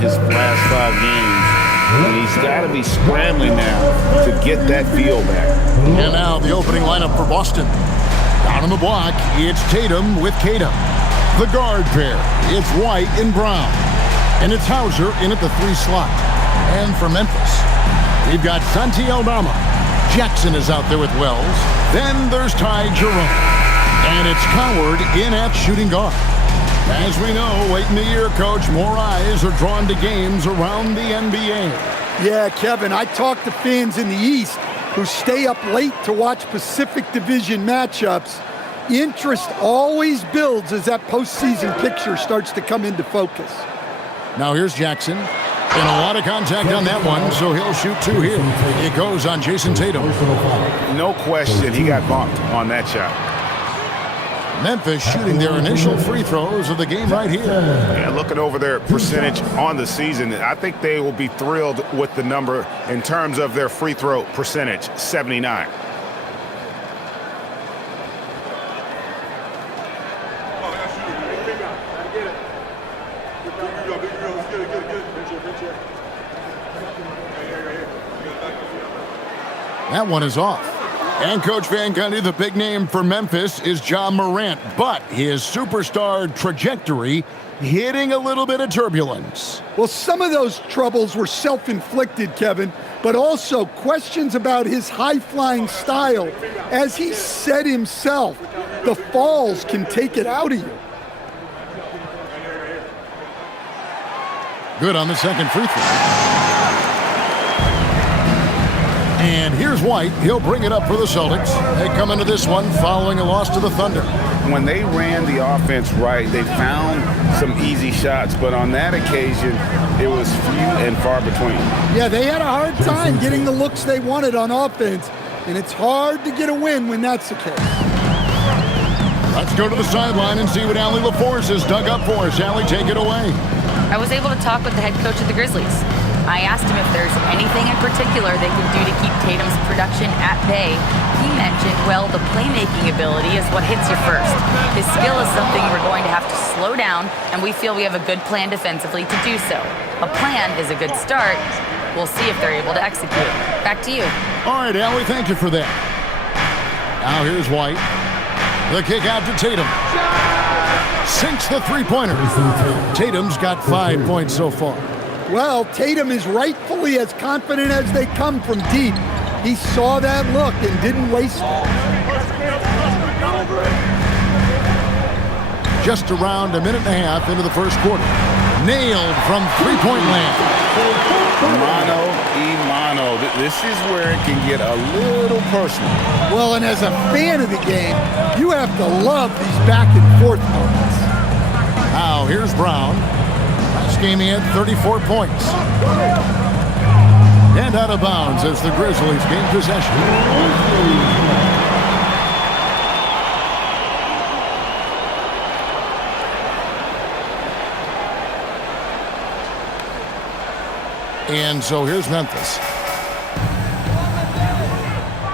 his last 5 games, and he's got to be scrambling now to get that feel back. And now the opening lineup for Boston. Down on the block, it's Tatum with Tatum. The guard pair, it's White and Brown. And it's Hauser in at the 3 slot. And for Memphis, we've got Santi Aldama. Jackson is out there with Wells. Then there's Ty Jerome. And it's Coward in at shooting guard. As we know, late in the year, Coach, more eyes are drawn to games around the NBA. Yeah, Kevin, I talked to fans in the East who stay up late to watch Pacific Division matchups. Interest always builds as that postseason picture starts to come into focus. Now here's Jackson. And a lot of contact on that one, so he'll shoot 2 here. It goes on Jason Tatum. No question, he got bumped on that shot. Memphis shooting their initial free throws of the game right here. Yeah, looking over their percentage on the season, I think they will be thrilled with the number in terms of their free throw percentage, 79. That one is off. And Coach Van Gundy, the big name for Memphis is Ja Morant, but his superstar trajectory hitting a little bit of turbulence. Well, some of those troubles were self-inflicted, Kevin, but also questions about his high-flying style. As he said himself, the falls can take it out of you. Good on the second free throw. And here's White. He'll bring it up for the Celtics. They come into this one following a loss to the Thunder. When they ran the offense right, they found some easy shots, but on that occasion, it was few and far between. Yeah, they had a hard time getting the looks they wanted on offense, and it's hard to get a win when that's the case. Let's go to the sideline and see what Allie LaForce has dug up for us. Allie, take it away. I was able to talk with the head coach of the Grizzlies. I asked him if there's anything in particular they can do to keep Tatum's production at bay. He mentioned, well, the playmaking ability is what hits you first. His skill is something we're going to have to slow down, and we feel we have a good plan defensively to do so. A plan is a good start. We'll see if they're able to execute. Back to you. All right, Allie, thank you for that. Now here's White. The kick out to Tatum. Sinks the three-pointer. Tatum's got 5 points so far. Well, Tatum is rightfully as confident as they come from deep. He saw that look and didn't waste it. Just around a minute and a half into the first quarter. Nailed from three-point land. Mano y mano. This is where it can get a little personal. Well, and as a fan of the game, you have to love these back-and-forth moments. Now, here's Brown. Last game he had 34 points. And out of bounds as the Grizzlies gain possession. And so here's Memphis.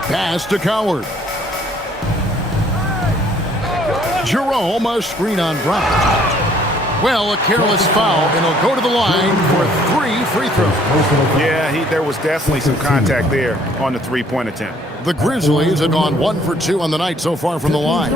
Pass to Coward. Jerome, a screen on Brown. Well, a careless foul, and he'll go to the line for 3 free throws. Yeah, there was definitely some contact there on the three-point attempt. The Grizzlies have gone 1 for 2 on the night so far from the line.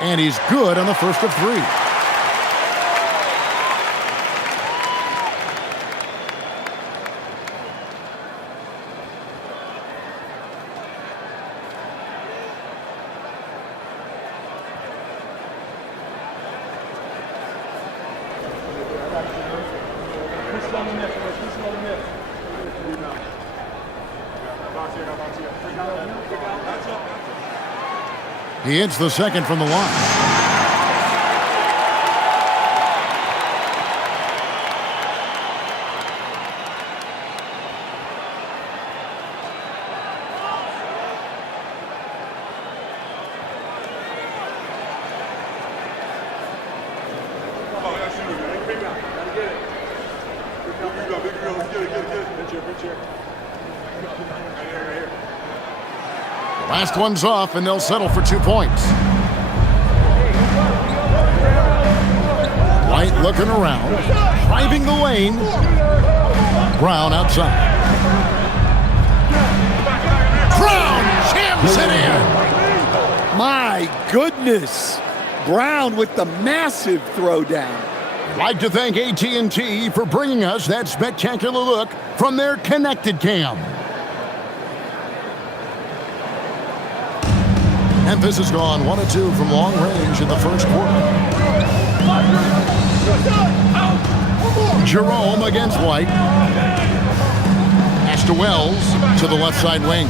And he's good on the first of 3. He hits the second from the line. Last one's off, and they'll settle for 2 points. White looking around, driving the lane. Brown outside. Brown jams it in. My goodness. Brown with the massive throwdown. Like to thank AT&T for bringing us that spectacular look from their Connected Cam. Memphis has gone 1 of 2 from long range in the first quarter. Jerome against White. Pass to Wells to the left side wing.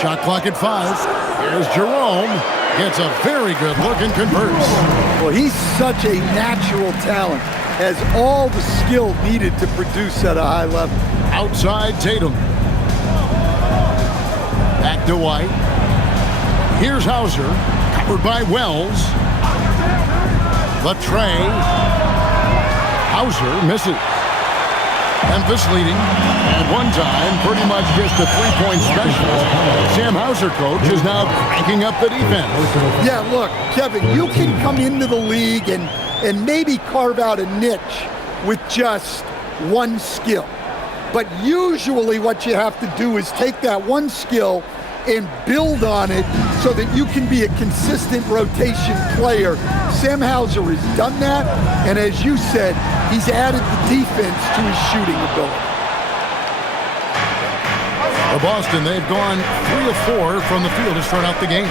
Shot clock at 5. Here's Jerome. Gets a very good look and converts. Well, he's such a natural talent. Has all the skill needed to produce at a high level. Outside Tatum. Back to White. Here's Hauser. Covered by Wells. The tray. Hauser misses. Memphis leading. And one time, pretty much just a three-point specialist. Sam Hauser, coach, is now cranking up the defense. Yeah, look, Kevin, you can come into the league and maybe carve out a niche with just one skill. But usually what you have to do is take that one skill and build on it so that you can be a consistent rotation player. Sam Hauser has done that, and as you said, he's added the defense to his shooting ability. For Boston, they've gone 3 of 4 from the field to start out the game.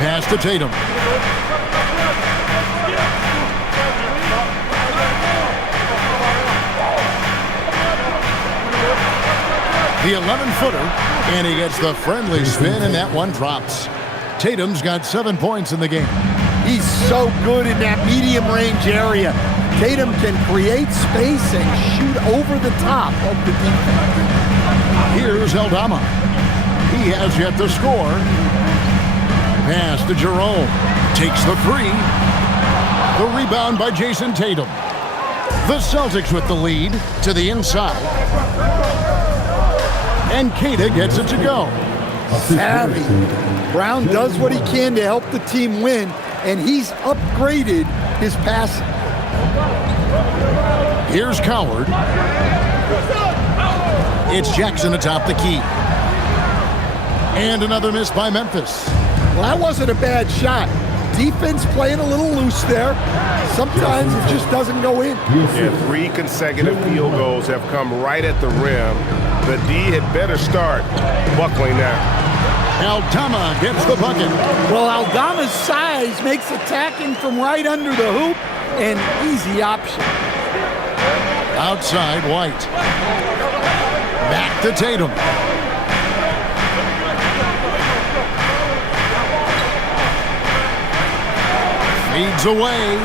Pass to Tatum. The 11-footer, and he gets the friendly spin, and that one drops. Tatum's got 7 points in the game. He's so good in that medium range area. Tatum can create space and shoot over the top of the defense. Here's Aldama. He has yet to score. Pass to Jerome. Takes the 3. The rebound by Jason Tatum. The Celtics with the lead to the inside. And Keita gets it to go. Savvy. Brown does what he can to help the team win, and he's upgraded his passing. Here's Coward. It's Jackson atop the key. And another miss by Memphis. Well, that wasn't a bad shot. Defense playing a little loose there. Sometimes it just doesn't go in. Yeah, 3 consecutive field goals have come right at the rim. The D had better start buckling now. Aldama gets the bucket. Well, Aldama's size makes attacking from right under the hoop an easy option. Outside White. Back to Tatum. Feeds away.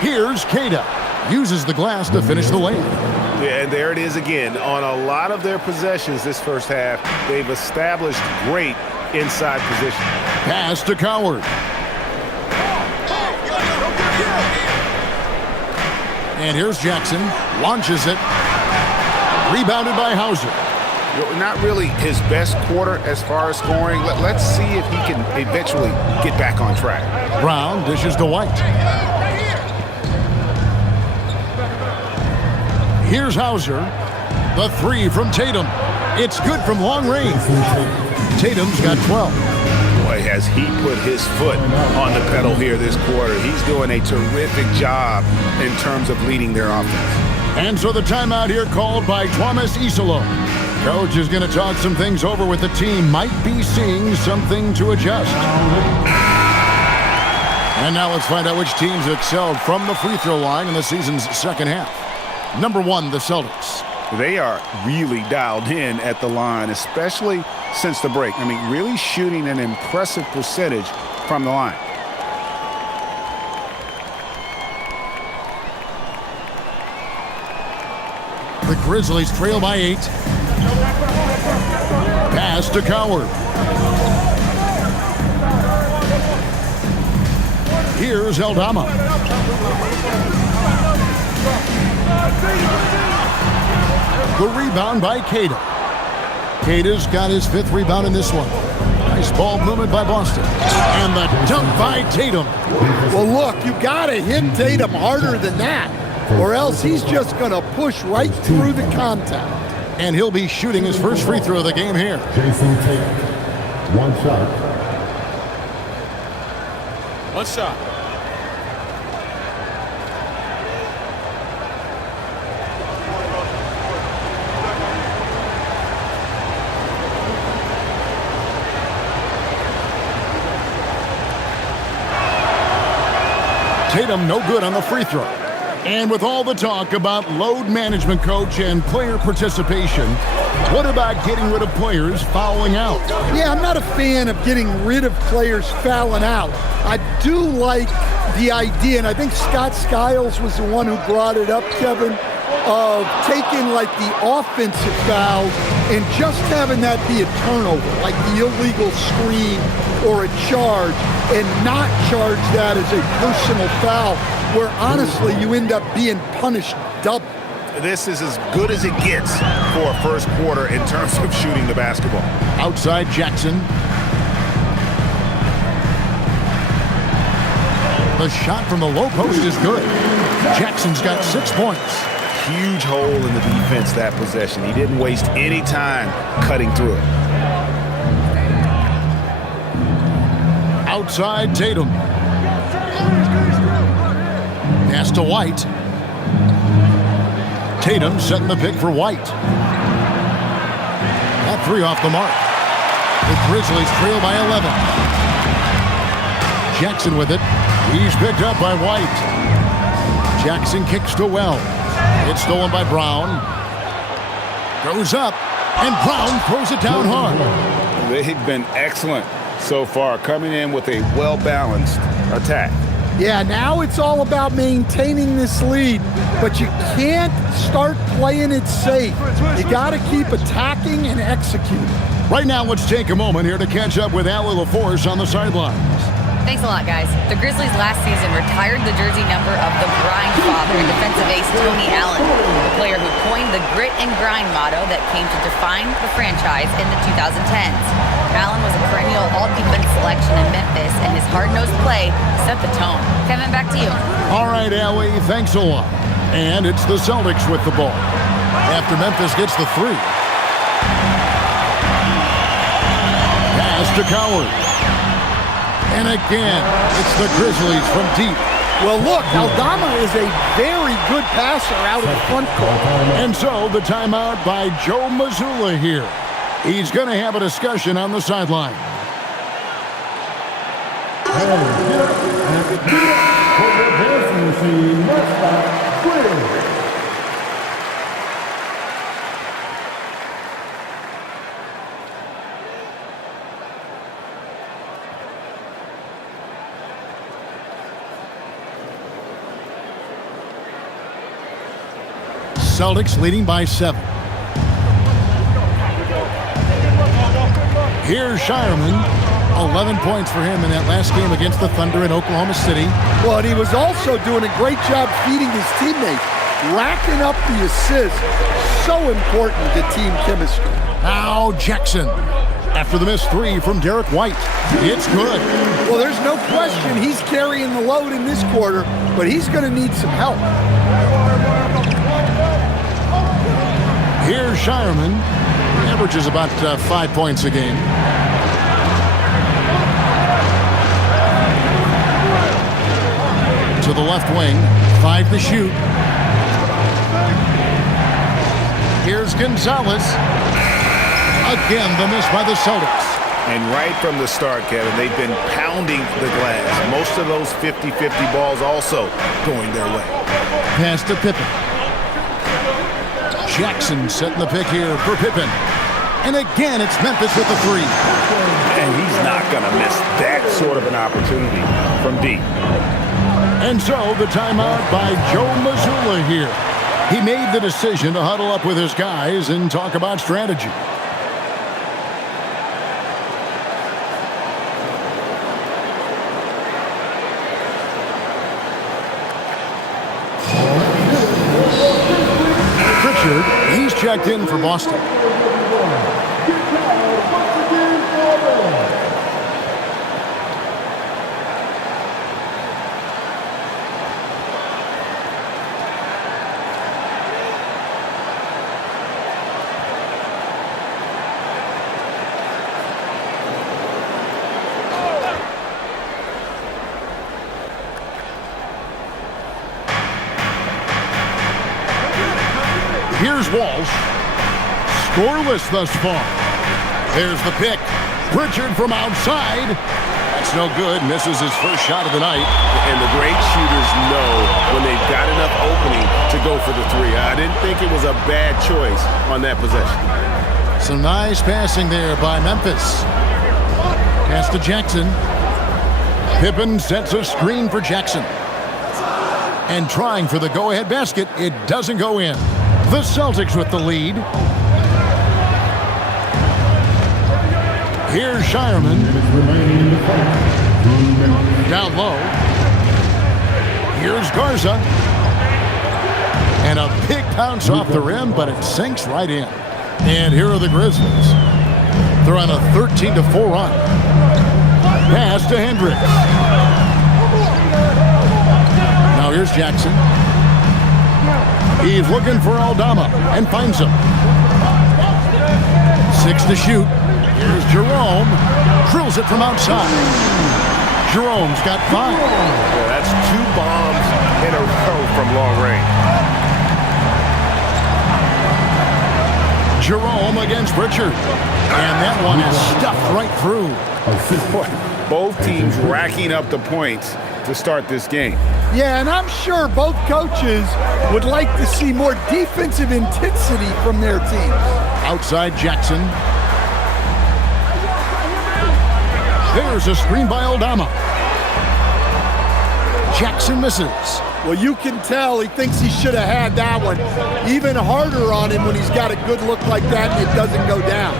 Here's Keita. Uses the glass to finish the layup. Yeah, and there it is again. On a lot of their possessions this first half, they've established great inside position. Pass to Coward. And here's Jackson. Launches it. Rebounded by Hauser. Not really his best quarter as far as scoring. Let's see if he can eventually get back on track. Brown dishes to White. Here's Hauser. The 3 from Tatum. It's good from long range. Tatum's got 12. Boy, has he put his foot on the pedal here this quarter. He's doing a terrific job in terms of leading their offense. And so the timeout here called by Thomas Isolo. Coach is going to talk some things over with the team. Might be seeing something to adjust. And now let's find out which teams excelled from the free throw line in the season's second half. Number 1, the Celtics. They are really dialed in at the line, especially since the break. I mean, really shooting an impressive percentage from the line. The Grizzlies trail by 8. Pass to Coward. Here's Aldama. The rebound by Cada. Cada's got his 5th rebound in this one. Nice ball movement by Boston. And the dunk by Tatum. Well, look, you got to hit Tatum harder than that, or else he's just going to push right through the contact. And he'll be shooting his first free throw of the game here. Jason Tatum, 1 shot. One shot. Tatum no good on the free throw. And with all the talk about load management, coach, and player participation, what about getting rid of players fouling out? Yeah, I'm not a fan of getting rid of players fouling out. I do like the idea, and I think Scott Skiles was the one who brought it up, Kevin, of taking like the offensive foul and just having that be a turnover, like the illegal screen or a charge, and not charge that as a personal foul, where honestly you end up being punished double. This is as good as it gets for a first quarter in terms of shooting the basketball. Outside Jackson. The shot from the low post is good. Jackson's got 6 points. Huge hole in the defense that possession. He didn't waste any time cutting through it. Outside Tatum. Pass to White. Tatum setting the pick for White. That 3 off the mark. The Grizzlies trail by 11. Jackson with it. He's picked up by White. Jackson kicks to Wells. It's stolen by Brown. Goes up, and Brown throws it down hard. They've been excellent so far, coming in with a well-balanced attack. Yeah, now it's all about maintaining this lead, but you can't start playing it safe. You got to keep attacking and executing. Right now, let's take a moment here to catch up with Allie LaForce on the sidelines. Thanks a lot, guys. The Grizzlies last season retired the jersey number of the grind father, defensive ace Tony Allen, the player who coined the grit and grind motto that came to define the franchise in the 2010s. Allen was a perennial all-defense selection in Memphis, and his hard-nosed play set the tone. Kevin, back to you. All right, Allie, thanks a lot. And it's the Celtics with the ball after Memphis gets the 3. Pass to Coward. And again, it's the Grizzlies from deep. Well, look, Aldama is a very good passer out of the front court. And so the timeout by Joe Mazzulla here. He's going to have a discussion on the sideline. Celtics leading by 7. Here's Shireman. 11 points for him in that last game against the Thunder in Oklahoma City. Well, and he was also doing a great job feeding his teammates, racking up the assists. So important to team chemistry. Now Jackson. After the missed 3 from Derek White. It's good. Well, there's no question he's carrying the load in this quarter, but he's going to need some help. Here's Shireman. He averages about 5 points a game. To the left wing. 5 to shoot. Here's Gonzalez. Again, the miss by the Celtics. And right from the start, Kevin, they've been pounding the glass. Most of those 50-50 balls also going their way. Pass to Pippen. Jackson setting the pick here for Pippen. And again, it's Memphis with the 3. And he's not going to miss that sort of an opportunity from deep. And so the timeout by Joe Mazzulla here. He made the decision to huddle up with his guys and talk about strategy. Pritchard, he's checked in for Boston. Here's Walsh. Scoreless thus far. There's the pick. Pritchard from outside. That's no good. Misses his first shot of the night. And the great shooters know when they've got enough opening to go for the three. I didn't think it was a bad choice on that possession. Some nice passing there by Memphis. Pass to Jackson. Pippen sets a screen for Jackson. And trying for the go-ahead basket, it doesn't go in. The Celtics with the lead. Here's Shireman. Down low. Here's Garza. And a big bounce off the rim, but it sinks right in. And here are the Grizzlies. They're on a 13-4 run. Pass to Hendricks. Now here's Jackson. He's looking for Aldama and finds him. 6 to shoot. Here's Jerome. Drills it from outside. Jerome's got 5. Yeah, that's 2 bombs in a row from long range. Jerome against Pritchard. And that one is stuffed right through. Both teams racking up the points to start this game. Yeah, and I'm sure both coaches would like to see more defensive intensity from their teams. Outside Jackson. There's a screen by Aldama. Jackson misses. Well, you can tell he thinks he should have had that one. Even harder on him when he's got a good look like that and it doesn't go down.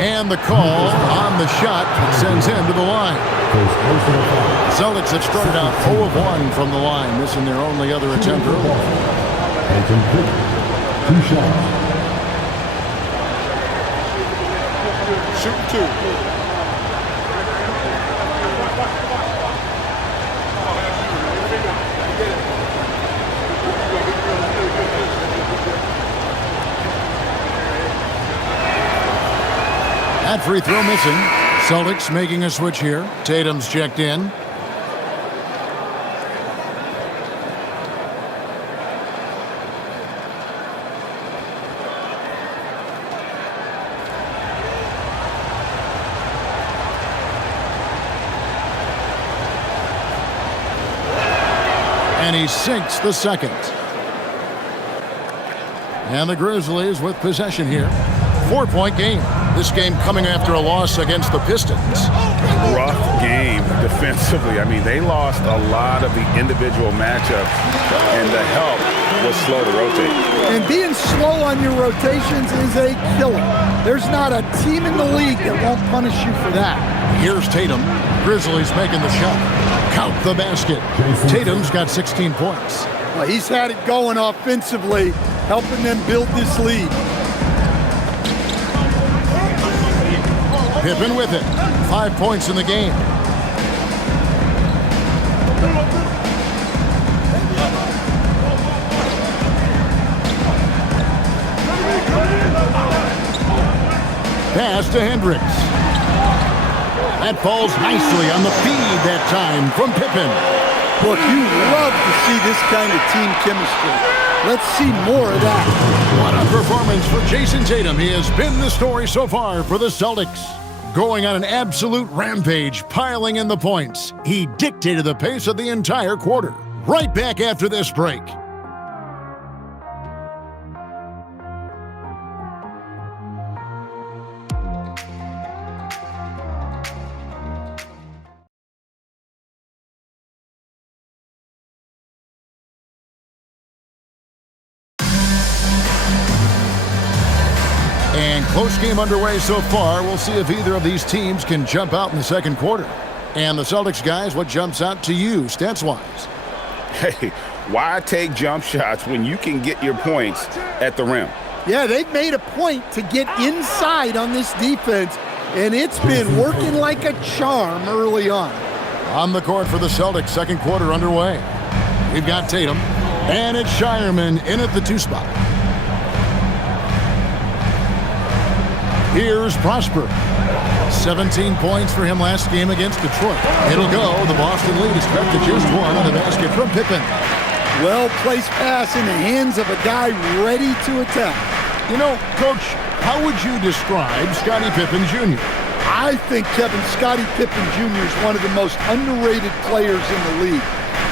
And the call on the shot sends him to the line. Celtics have started out 0 of 1 from the line, missing their only other attempt early. 2 shots. Shoot 2. That free throw missing. Celtics making a switch here. Tatum's checked in. And he sinks the second. And the Grizzlies with possession here. 4-point game. This game coming after a loss against the Pistons. Rough game defensively. I mean, they lost a lot of the individual matchups, and the help was slow to rotate. And being slow on your rotations is a killer. There's not a team in the league that won't punish you for that. Here's Tatum. Grizzlies making the shot. Count the basket. Tatum's got 16 points. Well, he's had it going offensively, helping them build this lead. Pippen with it. 5 points in the game. Pass to Hendricks. That falls nicely on the feed that time from Pippen. Look, you love to see this kind of team chemistry. Let's see more of that. What a performance for Jason Tatum. He has been the story so far for the Celtics. Going on an absolute rampage, piling in the points. He dictated the pace of the entire quarter. Right back after this break. And close game underway so far. We'll see if either of these teams can jump out in the second quarter. And the Celtics guys, what jumps out to you stats-wise? Hey, Why take jump shots when you can get your points at the rim? Yeah, they've made a point to get inside on this defense, and it's been working like a charm early on. On the court for the Celtics, second quarter underway. We've got Tatum, and it's Shireman in at the 2 spot. Here's Prosper. 17 points for him last game against Detroit. It'll go. The Boston lead is cut to just 1 on the basket from Pippen. Well-placed pass in the hands of a guy ready to attack. You know, Coach, how would you describe Scottie Pippen Jr.? I think Scottie Pippen Jr. is one of the most underrated players in the league.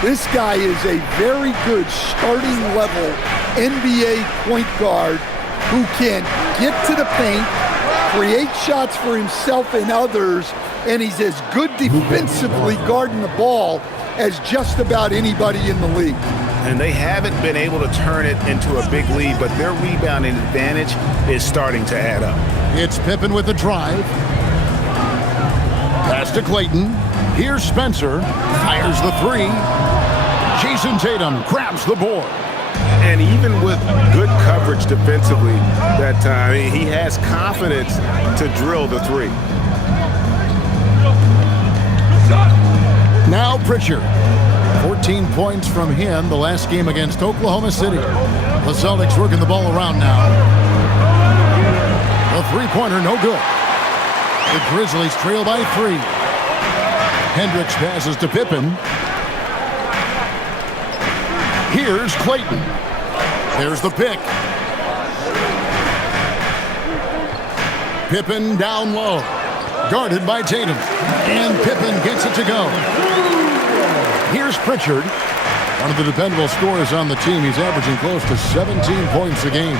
This guy is a very good starting level NBA point guard who can get to the paint, create shots for himself and others, and he's as good defensively guarding the ball as just about anybody in the league. And they haven't been able to turn it into a big lead, but their rebounding advantage is starting to add up. It's Pippen with the drive. Pass to Clayton. Here's Spencer. Fires the 3. Jason Tatum grabs the board. And even with good coverage defensively that time, he has confidence to drill the 3. Now Pritchard. 14 points from him the last game against Oklahoma City. The Celtics working the ball around now. The three-pointer no good. The Grizzlies trail by 3. Hendricks passes to Pippen. Here's Clayton. There's the pick. Pippen down low. Guarded by Tatum. And Pippen gets it to go. Here's Pritchard. One of the dependable scorers on the team. He's averaging close to 17 points a game.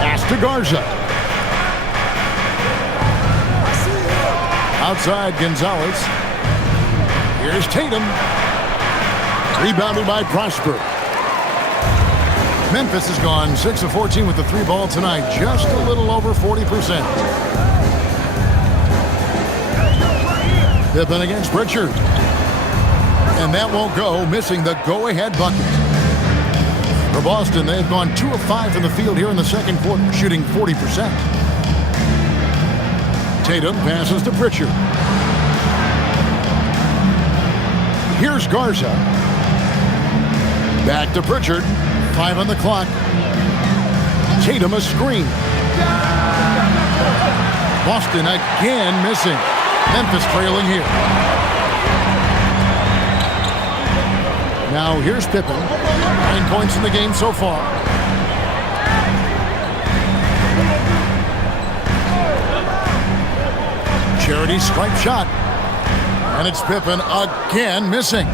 Pass to Garza. Outside Gonzalez. Here's Tatum. Rebounded by Prosper. Memphis has gone 6 of 14 with the 3 ball tonight. Just a little over 40%. Pippen against Pritchard. And that won't go, missing the go-ahead bucket. For Boston, they've gone 2 of 5 from the field here in the second quarter, shooting 40%. Tatum passes to Pritchard. Here's Garza. Back to Pritchard. 5 on the clock. Tatum a screen. Boston again missing. Memphis trailing here. Now here's Pippen. 9 points in the game so far. Charity stripe shot. And it's Pippen again missing.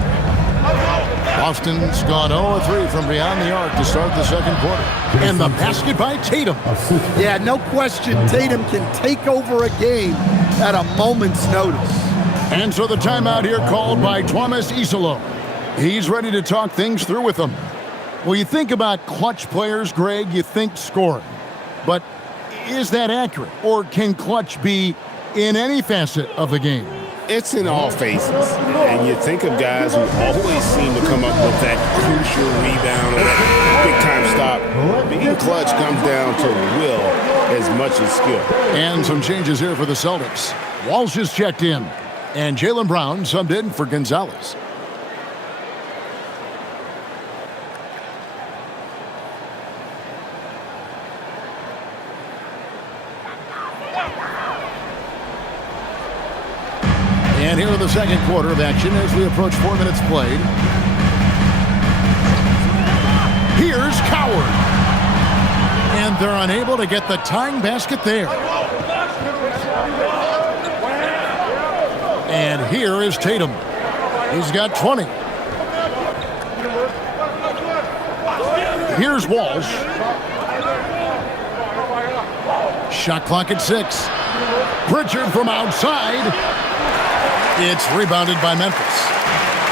Boston's gone 0-3 from beyond the arc to start the second quarter. And the basket by Tatum. Yeah, no question. Tatum can take over a game at a moment's notice. And so the timeout here called by Thomas Isolo. He's ready to talk things through with them. Well, you think about clutch players, Greg, you think scoring. But is that accurate? Or can clutch be in any facet of the game? It's in all phases. And you think of guys who always seem to come up with that crucial rebound or that big-time stop. Being clutch comes down to will as much as skill. And some changes here for the Celtics. Walsh is checked in. And Jaylen Brown subbed in for Gonzalez. And here in the second quarter of action as we approach 4 minutes played. Here's Coward. And they're unable to get the tying basket there. And here is Tatum. He's got 20. Here's Walsh. Shot clock at 6. Pritchard from outside. It's rebounded by Memphis.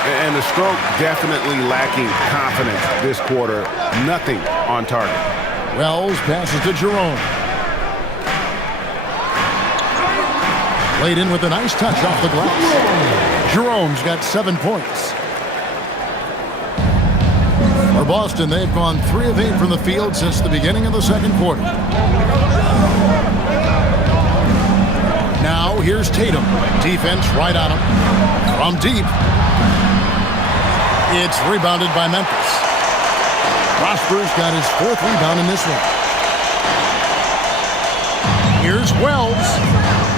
And the stroke definitely lacking confidence this quarter. Nothing on target. Wells passes to Jerome. Laid in with a nice touch off the glass. Jerome's got 7 points. For Boston, they've gone 3 of 8 from the field since the beginning of the second quarter. Now, here's Tatum. Defense right on him. From deep. It's rebounded by Memphis. Prosper's got his 4th rebound in this one. Here's Wells.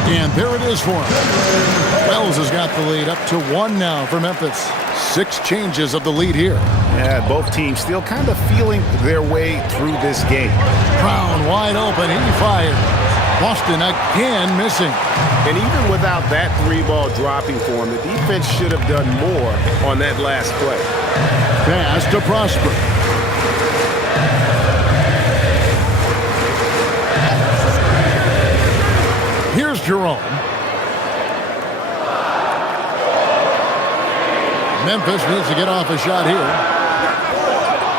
And there it is for him. Wells has got the lead up to 1 now for Memphis. 6 changes of the lead here. Yeah, both teams still kind of feeling their way through this game. Brown wide open. He fired. Boston again missing. And even without that 3-ball dropping for him, the defense should have done more on that last play. Pass to Prosper. Here's Jerome. Memphis needs to get off a shot here.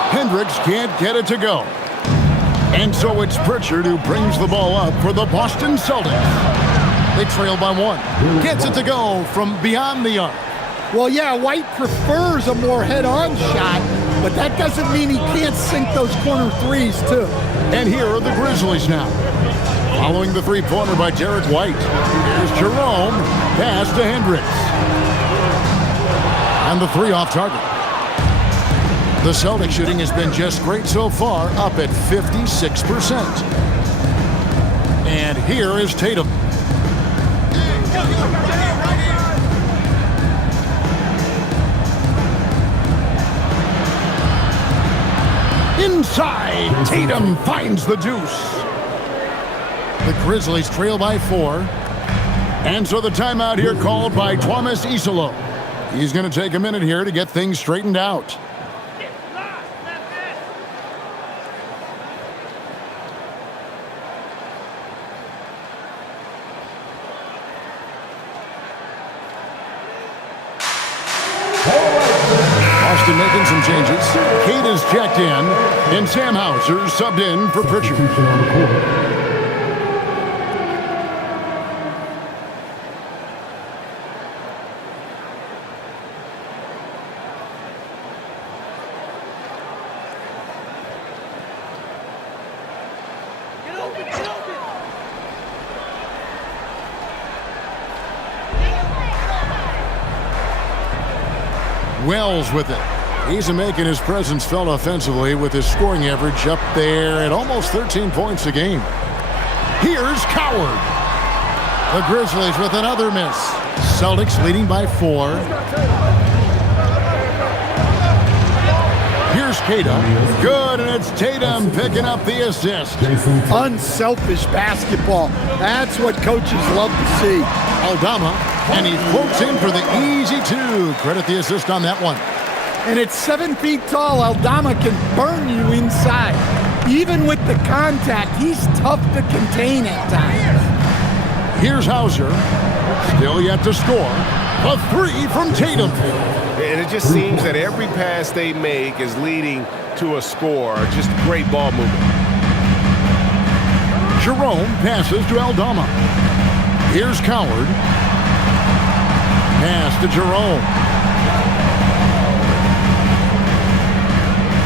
Hendricks can't get it to go. And so it's Pritchard who brings the ball up for the Boston Celtics. They trail by 1. Gets it to go from beyond the arc. Well, yeah, White prefers a more head-on shot, but that doesn't mean he can't sink those corner threes, too. And here are the Grizzlies now. Following the 3-pointer by Derek White. Here's Jerome. Pass to Hendricks. And the 3 off target. The Celtic shooting has been just great so far, up at 56%. And here is Tatum. Inside, Tatum finds the deuce. The Grizzlies trail by 4. And so the timeout here called by Thomas Isolo. He's going to take a minute here to get things straightened out. Boston making some changes. Kate is checked in, and Sam Hauser subbed in for Pritchard. Wells with it. He's making his presence felt offensively with his scoring average up there at almost 13 points a game. Here's Coward. The Grizzlies with another miss. Celtics leading by 4. Here's Tatum. Good, and it's Tatum picking up the assist. Unselfish basketball. That's what coaches love to see. Aldama, and he floats in for the easy 2. Credit the assist on that one. And at 7 feet tall, Aldama can burn you inside. Even with the contact, he's tough to contain at times. Here's Hauser. Still yet to score. A 3 from Tatum. And it just seems that every pass they make is leading to a score. Just great ball movement. Jerome passes to Aldama. Here's Coward. Pass to Jerome.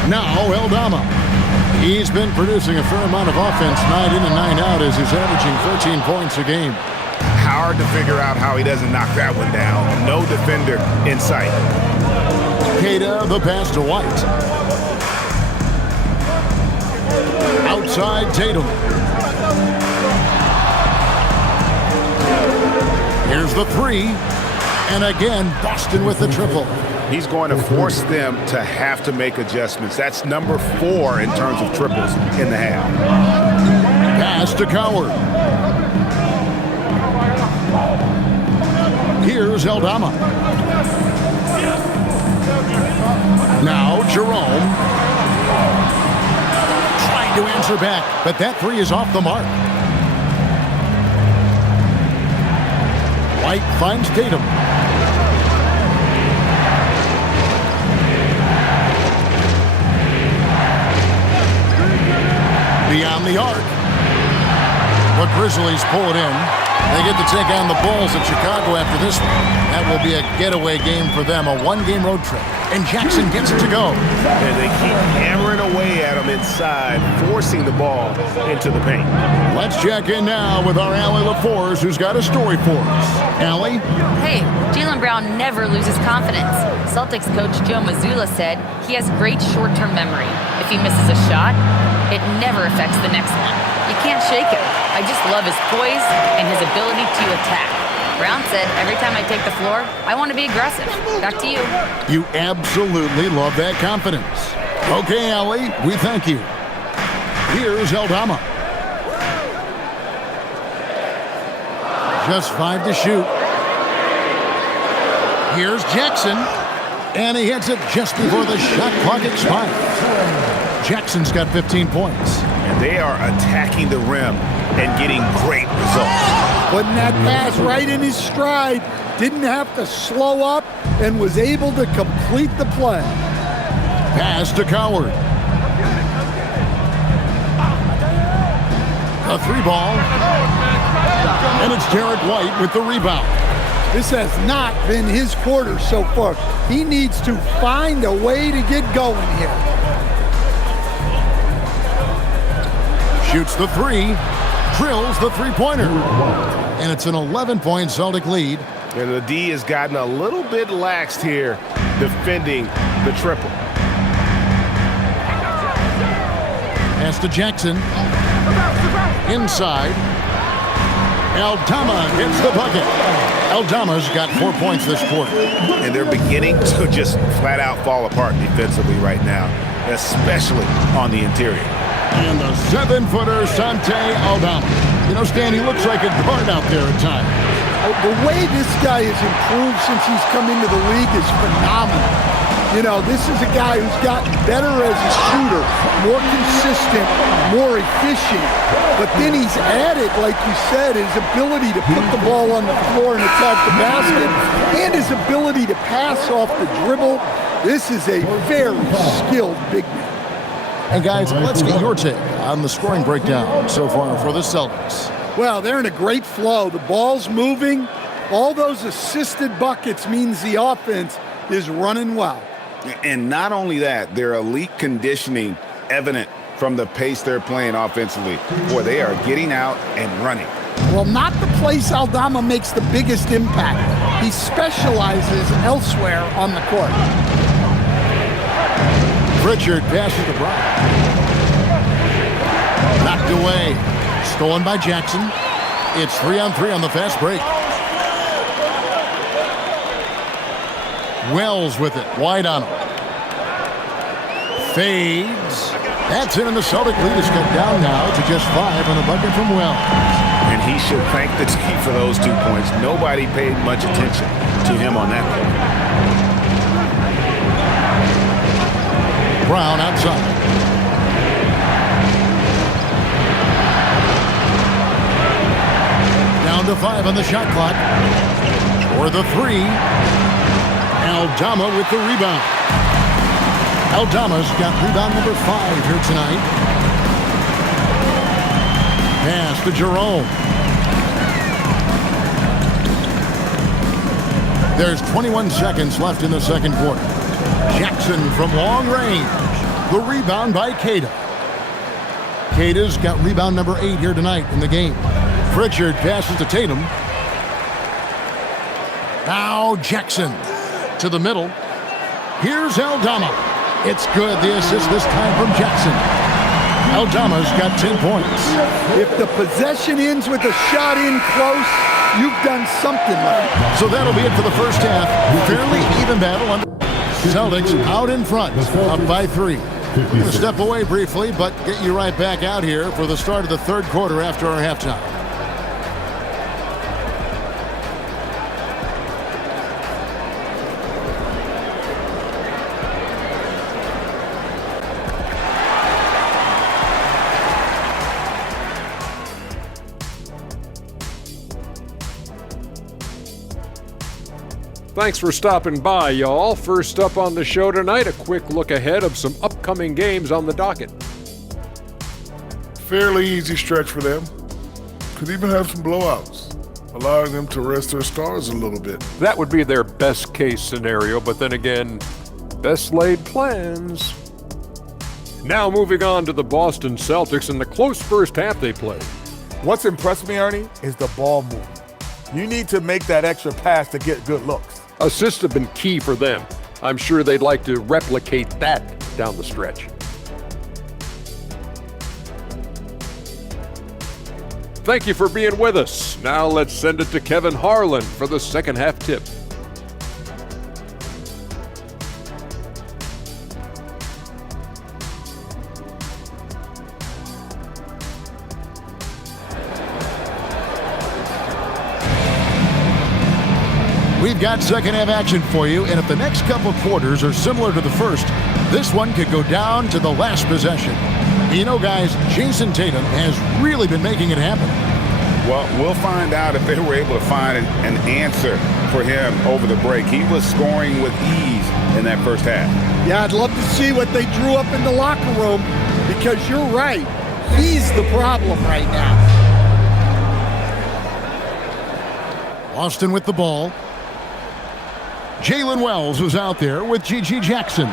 Now Aldama. He's been producing a fair amount of offense night in and night out as he's averaging 13 points a game. Hard to figure out how he doesn't knock that one down. No defender in sight. Queta, the pass to White. Outside Tatum. Here's the 3. And again, Boston with the triple. He's going to force them to have to make adjustments. That's number 4 in terms of triples in the half. Pass to Coward. Here's Aldama. Now Jerome. Trying to answer back, but that 3 is off the mark. White finds Tatum. Beyond the arc. The Grizzlies pull it in. They get to take on the Bulls at Chicago after this one. That will be a getaway game for them, a one-game road trip. And Jackson gets it to go. And they keep hammering away at him inside, forcing the ball into the paint. Let's check in now with our Allie LaForce, who's got a story for us. Allie? Hey, Jaylen Brown never loses confidence. Celtics coach Joe Mazzulla said he has great short-term memory. If he misses a shot, it never affects the next one. You can't shake him. I just love his poise and his ability to attack. Brown said, every time I take the floor, I want to be aggressive. Back to you. You absolutely love that confidence. Okay, Allie, we thank you. Here's Aldama. Just 5 to shoot. Here's Jackson. And he hits it just before the shot clock expires. Jackson's got 15 points. And they are attacking the rim and getting great results. Putting that pass right in his stride. Didn't have to slow up and was able to complete the play. Pass to Coward. A 3-ball. And it's Derek White with the rebound. This has not been his quarter so far. He needs to find a way to get going here. Shoots the 3. Drills the three-pointer. And it's an 11-point Celtic lead. And the D has gotten a little bit laxed here defending the triple. Pass to Jackson. Inside. Aldama hits the bucket. Aldama's got 4 points this quarter. And they're beginning to just flat out fall apart defensively right now, especially on the interior. And the 7-footer, Sante Aldama. You know, Stan, he looks like a guard out there at times. The way this guy has improved since he's come into the league is phenomenal. You know, this is a guy who's gotten better as a shooter, more consistent, more efficient. But then he's added, like you said, his ability to put the ball on the floor and attack the basket, and his ability to pass off the dribble. This is a very skilled big man. And guys, let's get your take on the scoring breakdown so far for the Celtics. Well, they're in a great flow. The ball's moving. All those assisted buckets means the offense is running well. And not only that, their elite conditioning evident from the pace they're playing offensively. Boy, they are getting out and running. Well, not the place Aldama makes the biggest impact. He specializes elsewhere on the court. Pritchard passes to Brown. Knocked away. Stolen by Jackson. It's 3-on-3 on the fast break. Wells with it. Wide on him. Fades. That's it, and the Celtic lead is cut down now to just 5 on the bucket from Wells. And he should thank the team for those 2 points. Nobody paid much attention to him on that play. Brown outside. Down to 5 on the shot clock. For the 3. Aldama with the rebound. Aldama's got rebound number 5 here tonight. Pass to Jerome. There's 21 seconds left in the second quarter. Jackson from long range. The rebound by Queta. Queta's got rebound number 8 here tonight in the game. Pritchard passes to Tatum. Now Jackson to the middle. Here's Aldama. It's good. The assist this time from Jackson. Aldama's got 10 points. If the possession ends with a shot in close, you've done something right. So that'll be it for the first half. Fairly even battle. On Celtics out in front, up by 3. We're going to step away briefly, but get you right back out here for the start of the third quarter after our halftime. Thanks for stopping by, y'all. First up on the show tonight, a quick look ahead of some upcoming games on the docket. Fairly easy stretch for them. Could even have some blowouts. allowing them to rest their stars a little bit. That would be their best case scenario, but then again, best laid plans. Now moving on to the Boston Celtics and the close first half they played. What's impressed me, Ernie, is the ball movement. You need to make that extra pass to get good looks. Assists have been key for them. I'm sure they'd like to replicate that down the stretch. Thank you for being with us. Now let's send it to Kevin Harlan for the second half tip. We've got second half action for you, and if the next couple quarters are similar to the first, this one could go down to the last possession. You know, guys, Jason Tatum has really been making it happen. Well, we'll find out if they were able to find an answer for him over the break. He was scoring with ease in that first half. Yeah, I'd love to see what they drew up in the locker room, because you're right. He's the problem right now. Boston with the ball. Jalen Wells was out there with Gigi Jackson.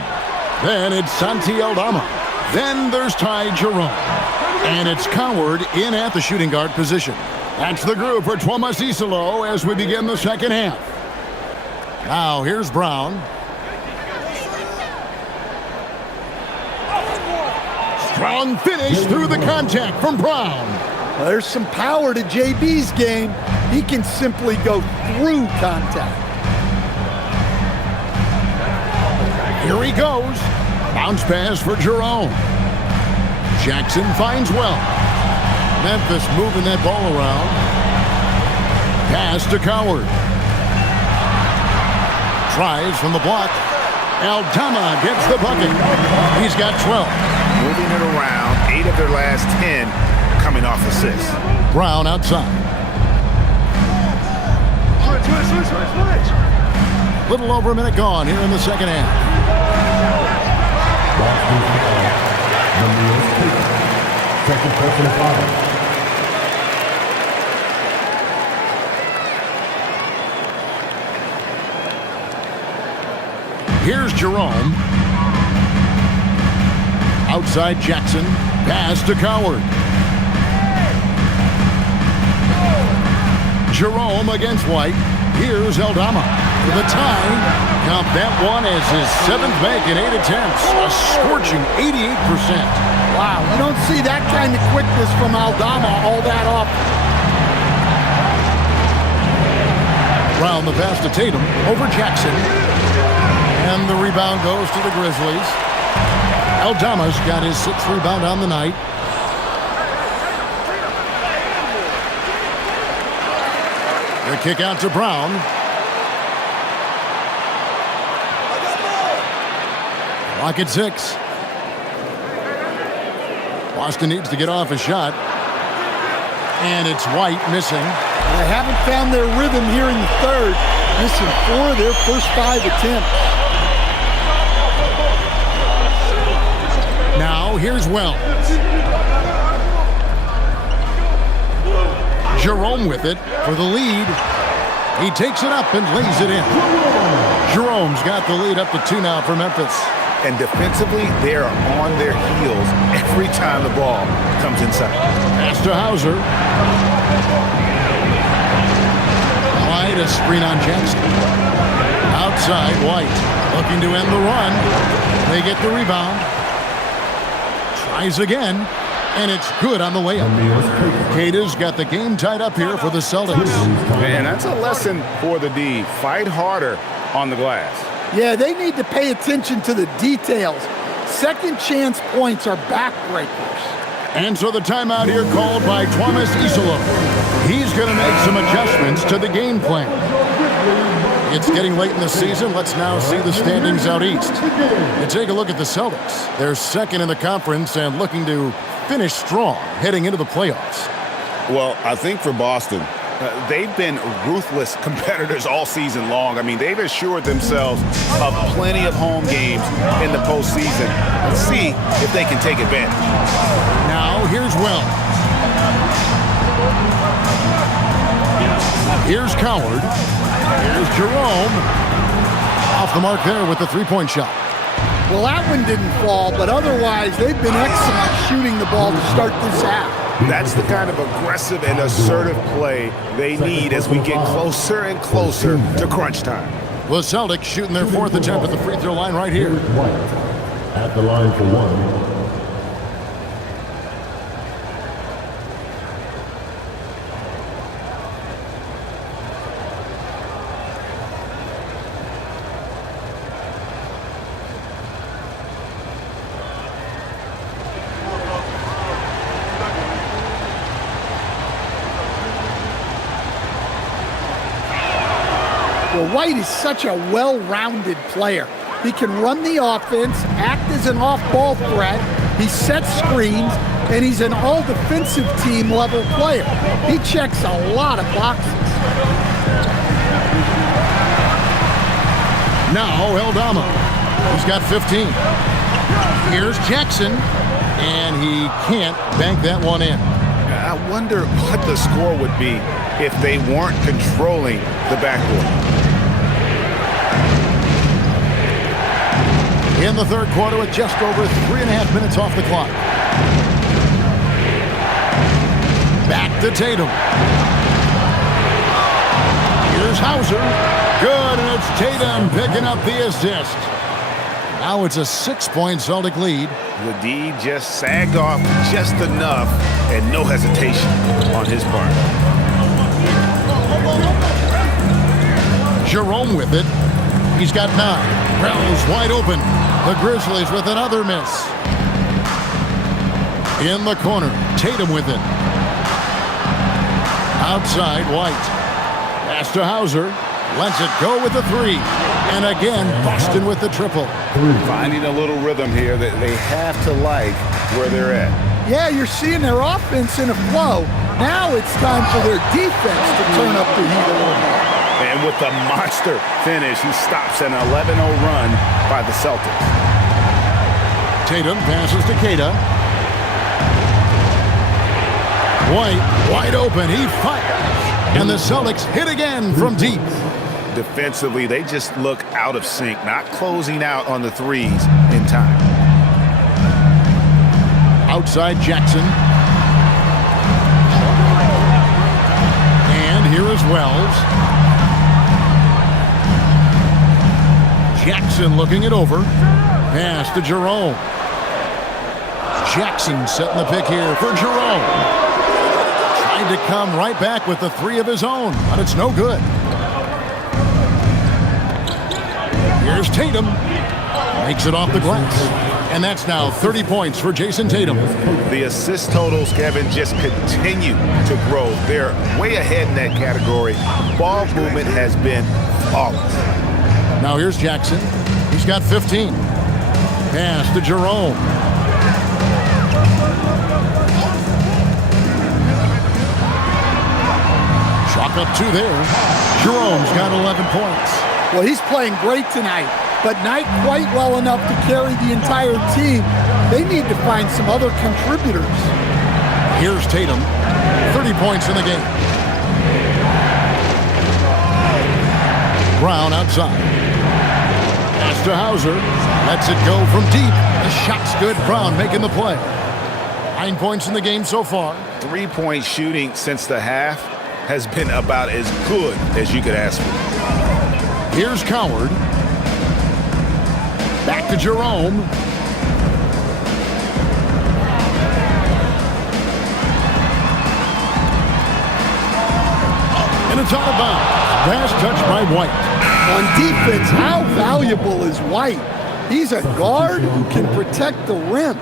Then it's Santi Aldama. Then there's Ty Jerome. And it's Coward in at the shooting guard position. That's the group for Thomas Isolo as we begin the second half. Now here's Brown. Strong finish through the contact from Brown. Well, there's some power to JB's game. He can simply go through contact. Here he goes. Bounce pass for Jerome. Jackson finds well. Memphis moving that ball around. Pass to Coward. Tries from the block. Aldama gets the bucket. He's got 12. Moving it around, 8 of their last 10 coming off assists. Brown outside. Little over a minute gone here in the second half. Second personal foul. Here's Jerome. Outside Jackson. Pass to Coward. Jerome against White. Here's Aldama for the tie. Count that one as his 7th make in 8 attempts. A scorching 88%. Wow, you don't see that kind of quickness from Aldama all that often. Brown the pass to Tatum over Jackson. And the rebound goes to the Grizzlies. Aldama's got his 6th rebound on the night. The kick out to Brown. Clock at 6. Boston needs to get off a shot. And it's White missing. They haven't found their rhythm here in the third. Missing 4 of their first 5 attempts. Now here's Wells. Jerome with it for the lead. He takes it up and lays it in. Jerome's got the lead up to 2 now for Memphis. And defensively, they are on their heels every time the ball comes inside. Pass to Hauser. White, a screen on Jackson. Outside, White looking to end the run. They get the rebound. Tries again, and it's good on the layup. Kata's got the game tied up here for the Celtics. And that's a lesson for the D. Fight harder on the glass. Yeah, they need to pay attention to the details. Second chance points are backbreakers. And so the timeout here called by Thomas Isolo. He's going to make some adjustments to the game plan. It's getting late in the season. Let's now see the standings out east. You take a look at the Celtics. They're second in the conference and looking to finish strong heading into the playoffs. Well, I think for Boston, they've been ruthless competitors all season long. I mean, they've assured themselves of plenty of home games in the postseason. Let's see if they can take advantage. Now, here's Wells. Here's Coward. Here's Jerome. Off the mark there with the three-point shot. Well, that one didn't fall, but otherwise they've been excellent shooting the ball to start this half. That's the kind of aggressive and assertive play they need as we get closer and closer to crunch time. The Celtics shooting their fourth attempt at the free throw line right here. White at the line for one. Well, White is such a well-rounded player. He can run the offense, act as an off-ball threat, he sets screens, and he's an all-defensive team level player. He checks a lot of boxes. Now Eldama. He's got 15. Here's Jackson, and he can't bank that one in. I wonder what the score would be if they weren't controlling the backcourt. In the third quarter with just over 3.5 minutes off the clock. Back to Tatum. Here's Hauser. Good, and it's Tatum picking up the assist. Now it's a 6-point Celtic lead. The D just sagged off just enough and no hesitation on his part. Jerome with it. He's got 9. Brown's wide open. The Grizzlies with another miss. In the corner, Tatum with it. Outside, White. Pass to Hauser. Lets it go with the 3. And again, Boston with the triple. Finding a little rhythm here that they have to like where they're at. Yeah, you're seeing their offense in a flow. Now it's time for their defense to turn up the heat a little more. And with the monster finish, he stops an 11-0 run by the Celtics. Tatum passes to Keita. White, wide open, he fires. And the Celtics hit again from deep. Defensively, they just look out of sync, not closing out on the threes in time. Outside Jackson. And here is Wells. Jackson looking it over. Pass to Jerome. Jackson setting the pick here for Jerome. Trying to come right back with the 3 of his own, but it's no good. Here's Tatum. Makes it off the glass. And that's now 30 points for Jason Tatum. The assist totals, Kevin, just continue to grow. They're way ahead in that category. Ball movement has been flawless. Now here's Jackson. He's got 15. Pass to Jerome. Chalk up 2 there. Jerome's got 11 points. Well, he's playing great tonight, but not quite well enough to carry the entire team. They need to find some other contributors. Here's Tatum. 30 points in the game. Brown outside. Pass to Hauser. Lets it go from deep. The shot's good. Brown making the play. 9 points in the game so far. 3-point shooting since the half has been about as good as you could ask for. Here's Coward. Back to Jerome. And it's out of bounds. Pass touched by White. On defense, how valuable is White? He's a guard who can protect the rim.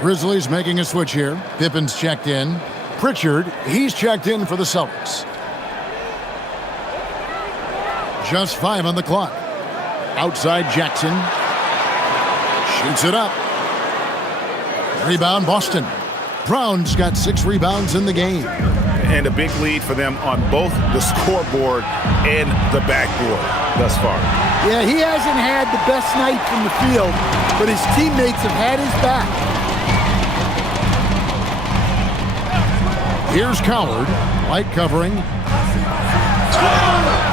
Grizzlies making a switch here. Pippen's checked in. Pritchard, he's checked in for the Celtics. Just 5 on the clock. Outside Jackson. Shoots it up. Rebound Boston. Brown's got 6 rebounds in the game. And a big lead for them on both the scoreboard and the backboard thus far. Yeah, he hasn't had the best night from the field, but his teammates have had his back. Here's Coward. Light covering.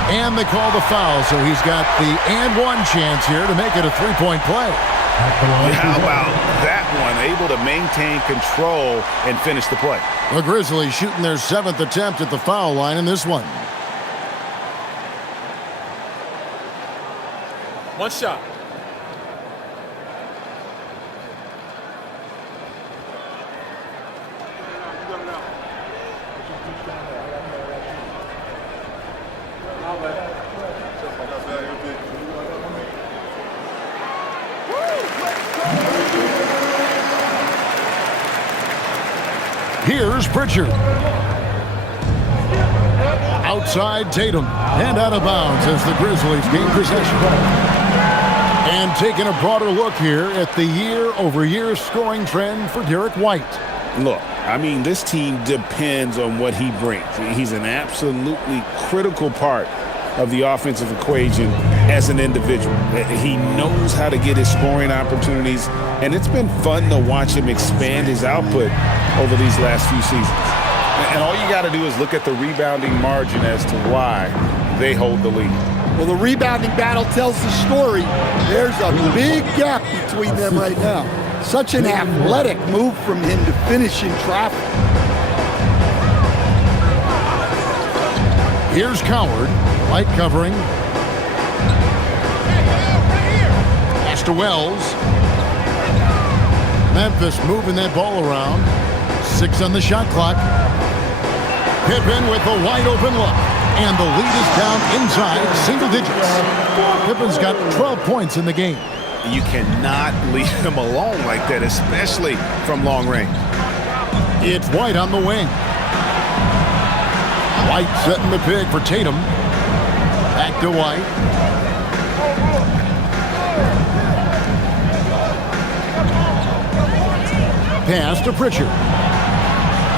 And they call the foul, so he's got the and one chance here to make it a three-point play. How about that one? Able to maintain control and finish the play. The Grizzlies shooting their 7th attempt at the foul line in this one. One shot. Here's Pritchard. Outside Tatum. And out of bounds as the Grizzlies gain possession. And taking a broader look here at the year-over-year scoring trend for Derek White. Look, I mean, this team depends on what he brings. He's an absolutely critical part of the offensive equation as an individual. He knows how to get his scoring opportunities, and it's been fun to watch him expand his output over these last few seasons. And all you got to do is look at the rebounding margin as to why they hold the lead. Well, the rebounding battle tells the story. There's a big gap between them right now. Such an athletic move from him to finish in traffic. Here's Coward. Light covering. Pass to Wells. Memphis moving that ball around. 6 on the shot clock. Pippen with a wide open look. And the lead is down inside single digits. Pippen's got 12 points in the game. You cannot leave him alone like that, especially from long range. It's White on the wing. White setting the pick for Tatum. Back to White. Pass to Pritchard.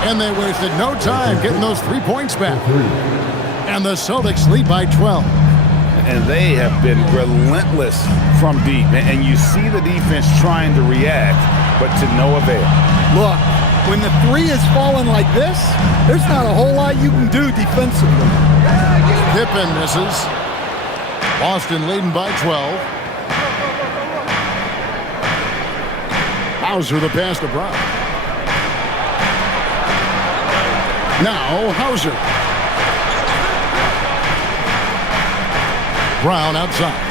And they wasted no time getting those 3 points back. And the Celtics lead by 12. And they have been relentless from deep. And you see the defense trying to react, but to no avail. Look, when the three is falling like this, there's not a whole lot you can do defensively. Pippen misses. Boston leading by 12. Hauser the pass to Brown. Now Hauser. Brown outside.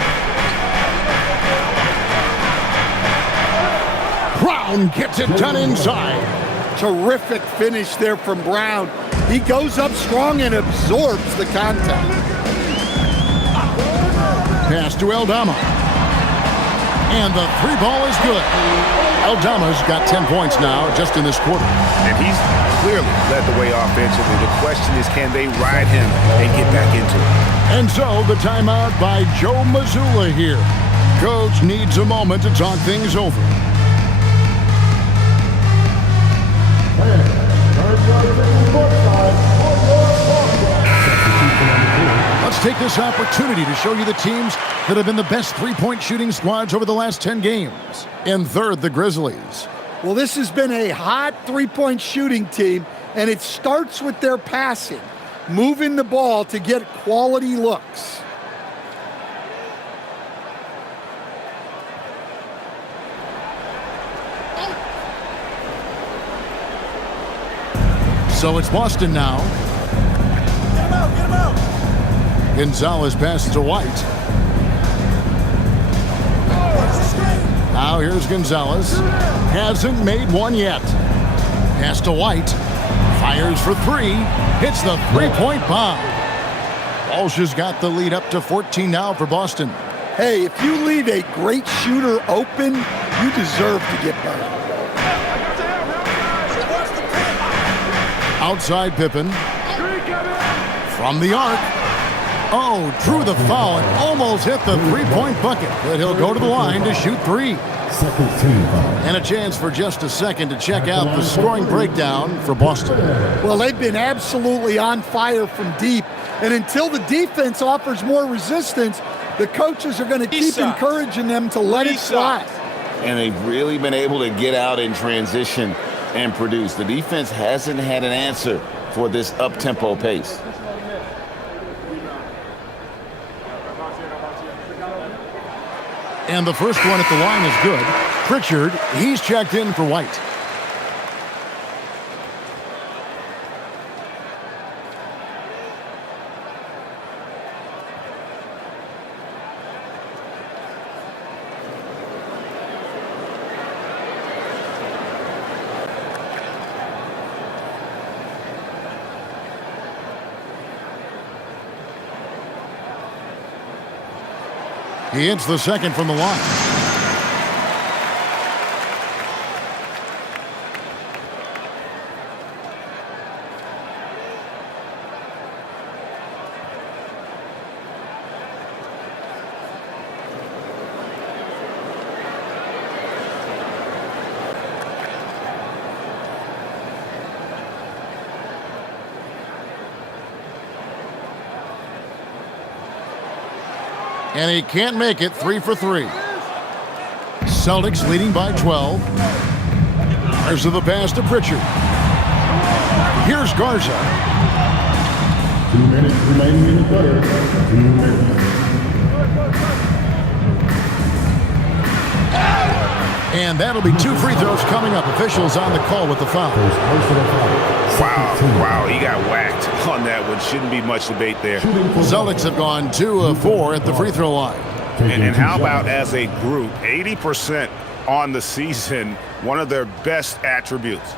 Brown gets it done inside. Terrific finish there from Brown. He goes up strong and absorbs the contact. Pass to Aldama. And the three ball is good. Aldama's got 10 points now just in this quarter. And he's clearly led the way offensively. The question is, can they ride him and get back into it? And so the timeout by Joe Mazzulla here. Coach needs a moment to talk things over. Let's take this opportunity to show you the teams that have been the best three-point shooting squads over the last 10 games. In third, the Grizzlies. Well, this has been a hot three-point shooting team, and it starts with their passing, moving the ball to get quality looks. So it's Boston now. Get him out, get him out. Gonzalez passes to White. Now here's Gonzalez. Hasn't made one yet. Pass to White. Fires for three. Hits the three-point bomb. Walsh has got the lead up to 14 now for Boston. Hey, if you leave a great shooter open, you deserve to get better. Outside Pippen. From the arc. Oh, drew the foul and almost hit the three-point bucket. But he'll go to the line to shoot three. And a chance for just a second to check out the scoring breakdown for Boston. Well, they've been absolutely on fire from deep. And until the defense offers more resistance, the coaches are going to keep encouraging them to let it slide. And they've really been able to get out in transition and produce. The defense hasn't had an answer for this up-tempo pace. And the first one at the line is good. Pritchard, he's checked in for White. He hits the second from the line. And he can't make it. 3 for 3. Celtics leading by 12. Garza the pass to Pritchard. Here's Garza. 2 minutes remaining in the third. 2 minutes. And that'll be 2 free throws coming up. Officials on the call with the foul. Wow, he got whacked on that one. Shouldn't be much debate there. Celtics have gone 2 of 4 at the free throw line. And how about as a group, 80% on the season, one of their best attributes.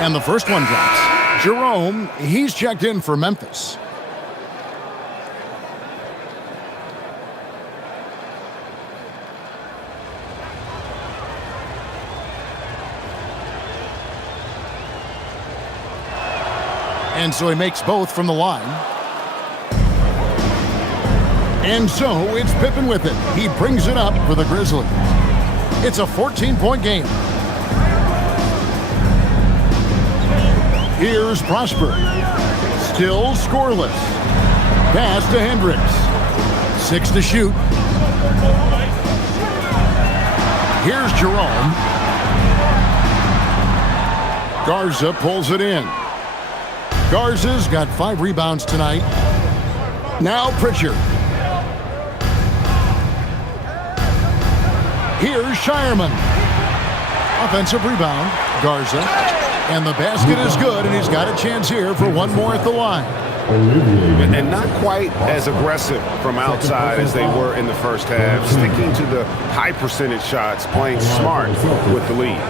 And the first one drops. Jerome, he's checked in for Memphis. And so he makes both from the line. And so it's Pippen with it. He brings it up for the Grizzlies. It's a 14-point game. Here's Prosper. Still scoreless. Pass to Hendricks. 6 to shoot. Here's Jerome. Garza pulls it in. Garza's got 5 rebounds tonight. Now Pritchard. Here's Shireman. Offensive rebound. Garza. And the basket is good, and he's got a chance here for one more at the line. And not quite as aggressive from outside as they were in the first half. Sticking to the high percentage shots, playing smart with the lead.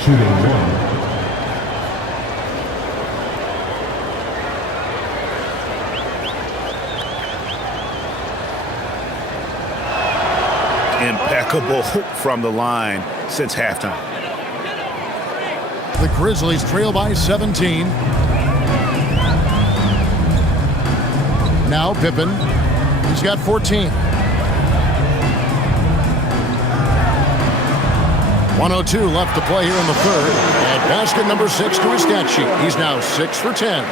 Shooting 1. Impeccable from the line since halftime. The Grizzlies trail by 17. Now Pippen. He's got 14. 1:02 left to play here in the third. And basket number 6 to his stat sheet. He's now 6 for 10.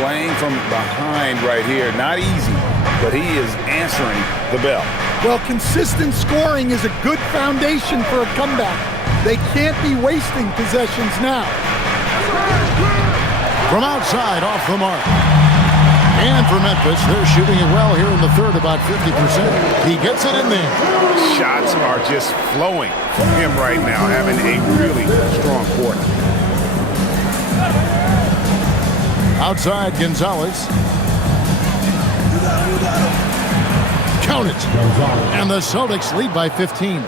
Playing from behind right here. Not easy, but he is answering the bell. Well, consistent scoring is a good foundation for a comeback. They can't be wasting possessions now. From outside, off the mark. And for Memphis, they're shooting it well here in the third, about 50%. He gets it in there. Shots are just flowing from him right now, having a really strong quarter. Outside, Gonzalez. Count it. And the Celtics lead by 15.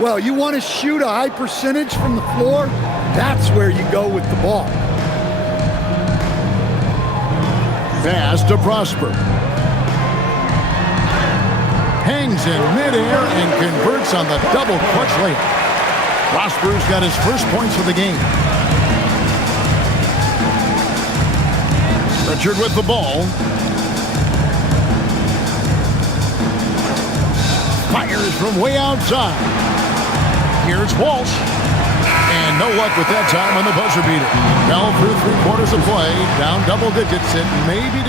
Well, you want to shoot a high percentage from the floor? That's where you go with the ball. Pass to Prosper. Hangs in midair and converts on the double clutch layup. Prosper's got his first points of the game. Pritchard with the ball. Fires from way outside. Here's Walsh. And no luck with that time on the buzzer beater. Fell through 3/4 of play. Down double digits. It may be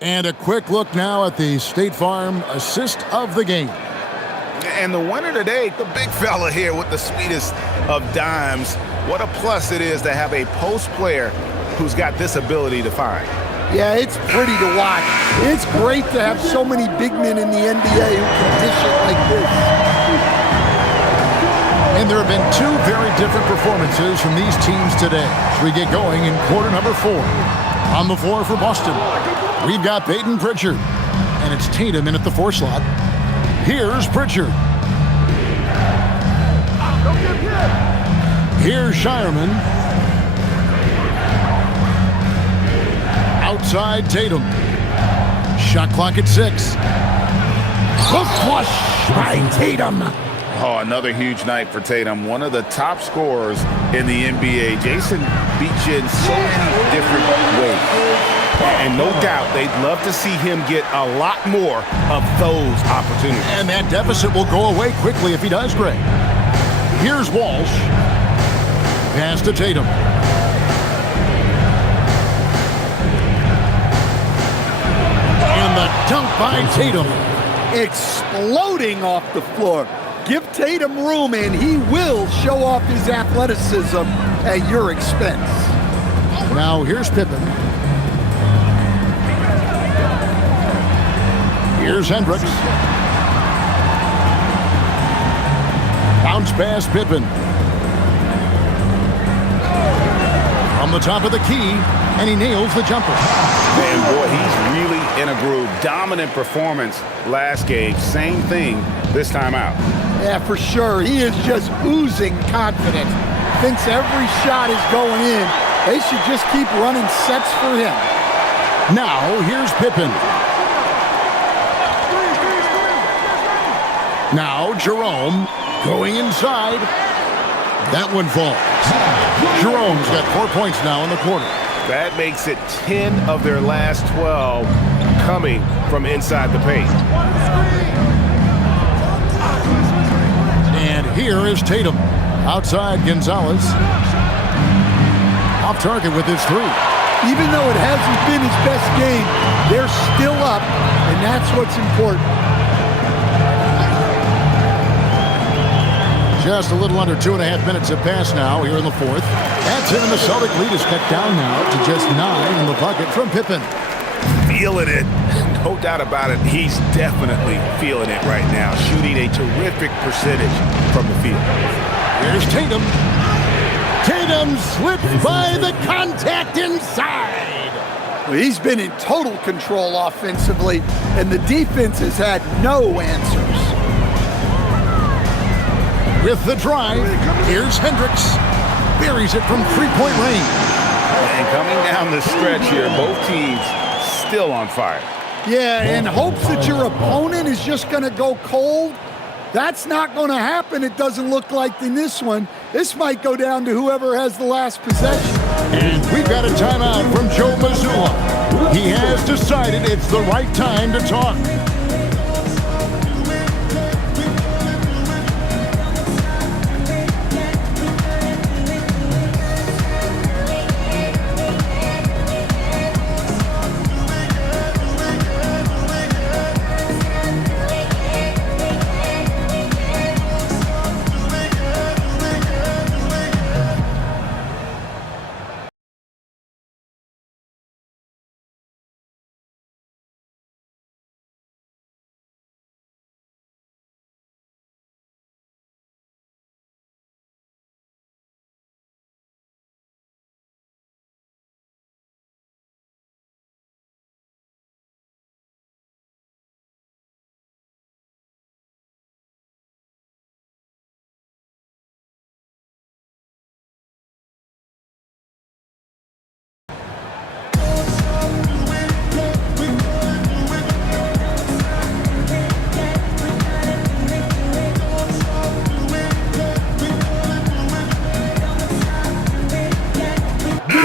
And a quick look now at the State Farm assist of the game. And the winner today, the big fella here with the sweetest of dimes. What a plus it is to have a post player who's got this ability to find. Yeah, it's pretty to watch. It's great to have so many big men in the NBA who can dish it like this. And there have been two very different performances from these teams today as we get going in quarter number 4. On the floor for Boston, we've got Peyton Pritchard, and it's Tatum in at the 4 slot. Here's Pritchard. Here's Shireman. Outside Tatum. Shot clock at 6. Hook flush by Tatum. Oh, another huge night for Tatum. One of the top scorers in the NBA. Jason beats you in so many different ways. And no doubt they'd love to see him get a lot more of those opportunities. And that deficit will go away quickly if he does great. Here's Walsh. Pass to Tatum. And the dunk by Tatum. Exploding off the floor. Give Tatum room and he will show off his athleticism at your expense. Now here's Pippen. Here's Hendricks. Bounce pass Pippen. From the top of the key, and he nails the jumper. Man, boy, he's really in a groove. Dominant performance last game. Same thing this time out. Yeah, for sure. He is just oozing confidence. Thinks every shot is going in. They should just keep running sets for him. Now, here's Pippen. Now, Jerome going inside. That one falls. Jerome's got 4 points now in the quarter. That makes it 10 of their last 12 coming from inside the paint. And here is Tatum. Outside Gonzalez. Off target with his 3. Even though it hasn't been his best game, they're still up, and that's what's important. Just a little under 2.5 minutes have passed now here in the 4th. That's it, and the Celtic lead is cut down now to just 9 in the bucket from Pippen. Feeling it. No doubt about it. He's definitely feeling it right now. Shooting a terrific percentage from the field. Here's Tatum. Tatum slips by the contact inside. Well, he's been in total control offensively, and the defense has had no answers. With the drive, here's Hendricks. Buries it from 3-point range. And coming down the stretch here, both teams still on fire. Yeah, in hopes that your opponent is just going to go cold. That's not going to happen, it doesn't look like in this one. This might go down to whoever has the last possession. And we've got a timeout from Joe Mazzulla. He has decided it's the right time to talk.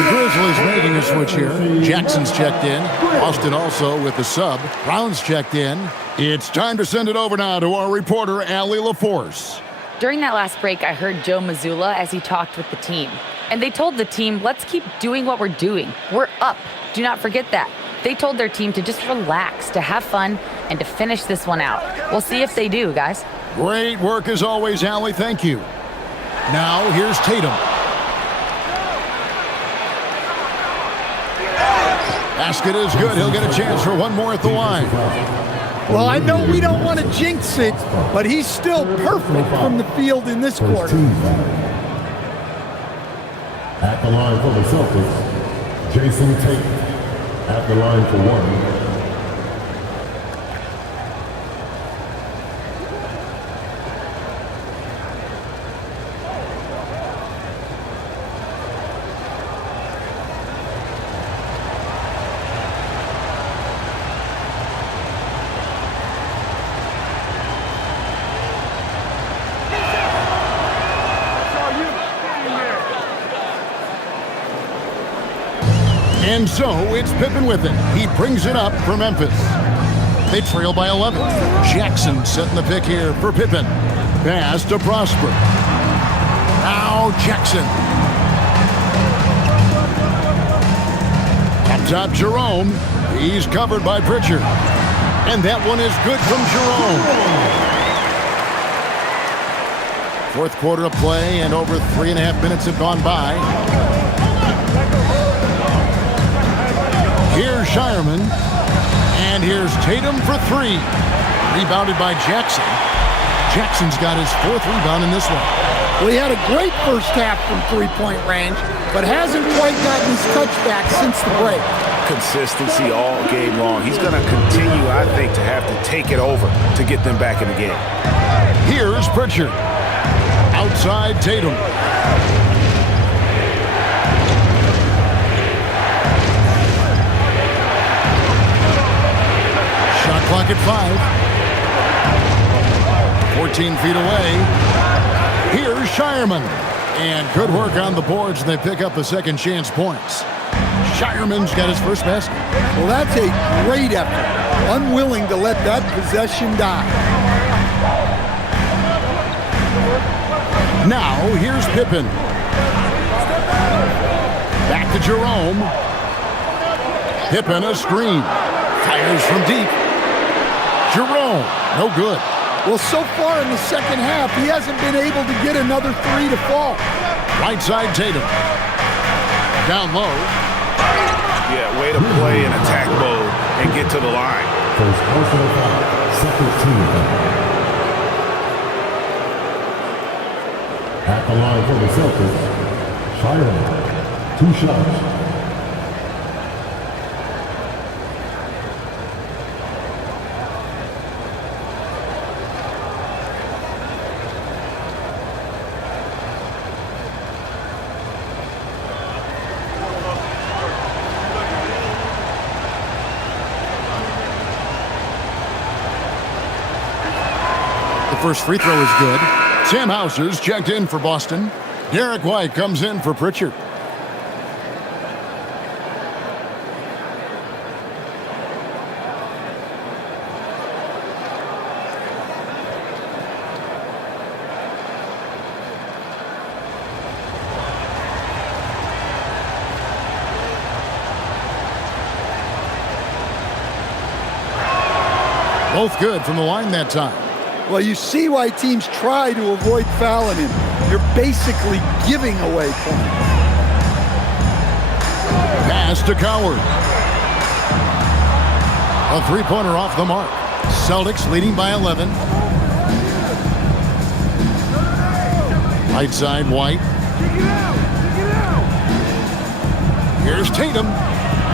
Grizzlies making a switch here. Jackson's checked in. Austin also with the sub. Brown's checked in. It's time to send it over now to our reporter, Allie LaForce. During that last break, I heard Joe Mazzulla as he talked with the team. And they told the team, let's keep doing what we're doing. We're up. Do not forget that. They told their team to just relax, to have fun, and to finish this one out. We'll see if they do, guys. Great work as always, Allie. Thank you. Now, here's Tatum. Basket is good. He'll get a chance for one more at the line. Well, I know we don't want to jinx it, but he's still perfect from the field in this quarter. At the line for the Celtics, Jason Tate. At the line for one. And so it's Pippen with it. He brings it up for Memphis. They trail by 11. Jackson setting the pick here for Pippen. Pass to Prosper. Now Jackson. Up top Jerome. He's covered by Pritchard. And that one is good from Jerome. Fourth quarter of play, and over 3.5 minutes have gone by. Here's Shireman, and here's Tatum for three. Rebounded by Jackson. Jackson's got his fourth rebound in this one. Well, he had a great first half from three-point range, but hasn't quite gotten his touchback since the break. Consistency all game long. He's going to continue, I think, to have to take it over to get them back in the game. Here's Pritchard. Outside Tatum. Clock at 5. 14 feet away. Here's Shireman. And good work on the boards, and they pick up a second chance points. Shireman's got his first basket. Well, that's a great effort. Unwilling to let that possession die. Now, here's Pippen. Back to Jerome. Pippen a screen. Fires from deep. Jerome, no good. Well, so far in the second half, he hasn't been able to get another three to fall. Right side Tatum. Down low. Yeah, way to play in attack mode and get to the line. First personal foul, second team foul. At the line for the Celtics, Shireman, 2 shots. First free throw is good. Sam Hauser's checked in for Boston. Derek White comes in for Pritchard. Both good from the line that time. Well, you see why teams try to avoid fouling him. You're basically giving away points. Pass to Coward. A three-pointer off the mark. Celtics leading by 11. Right side, White. Here's Tatum.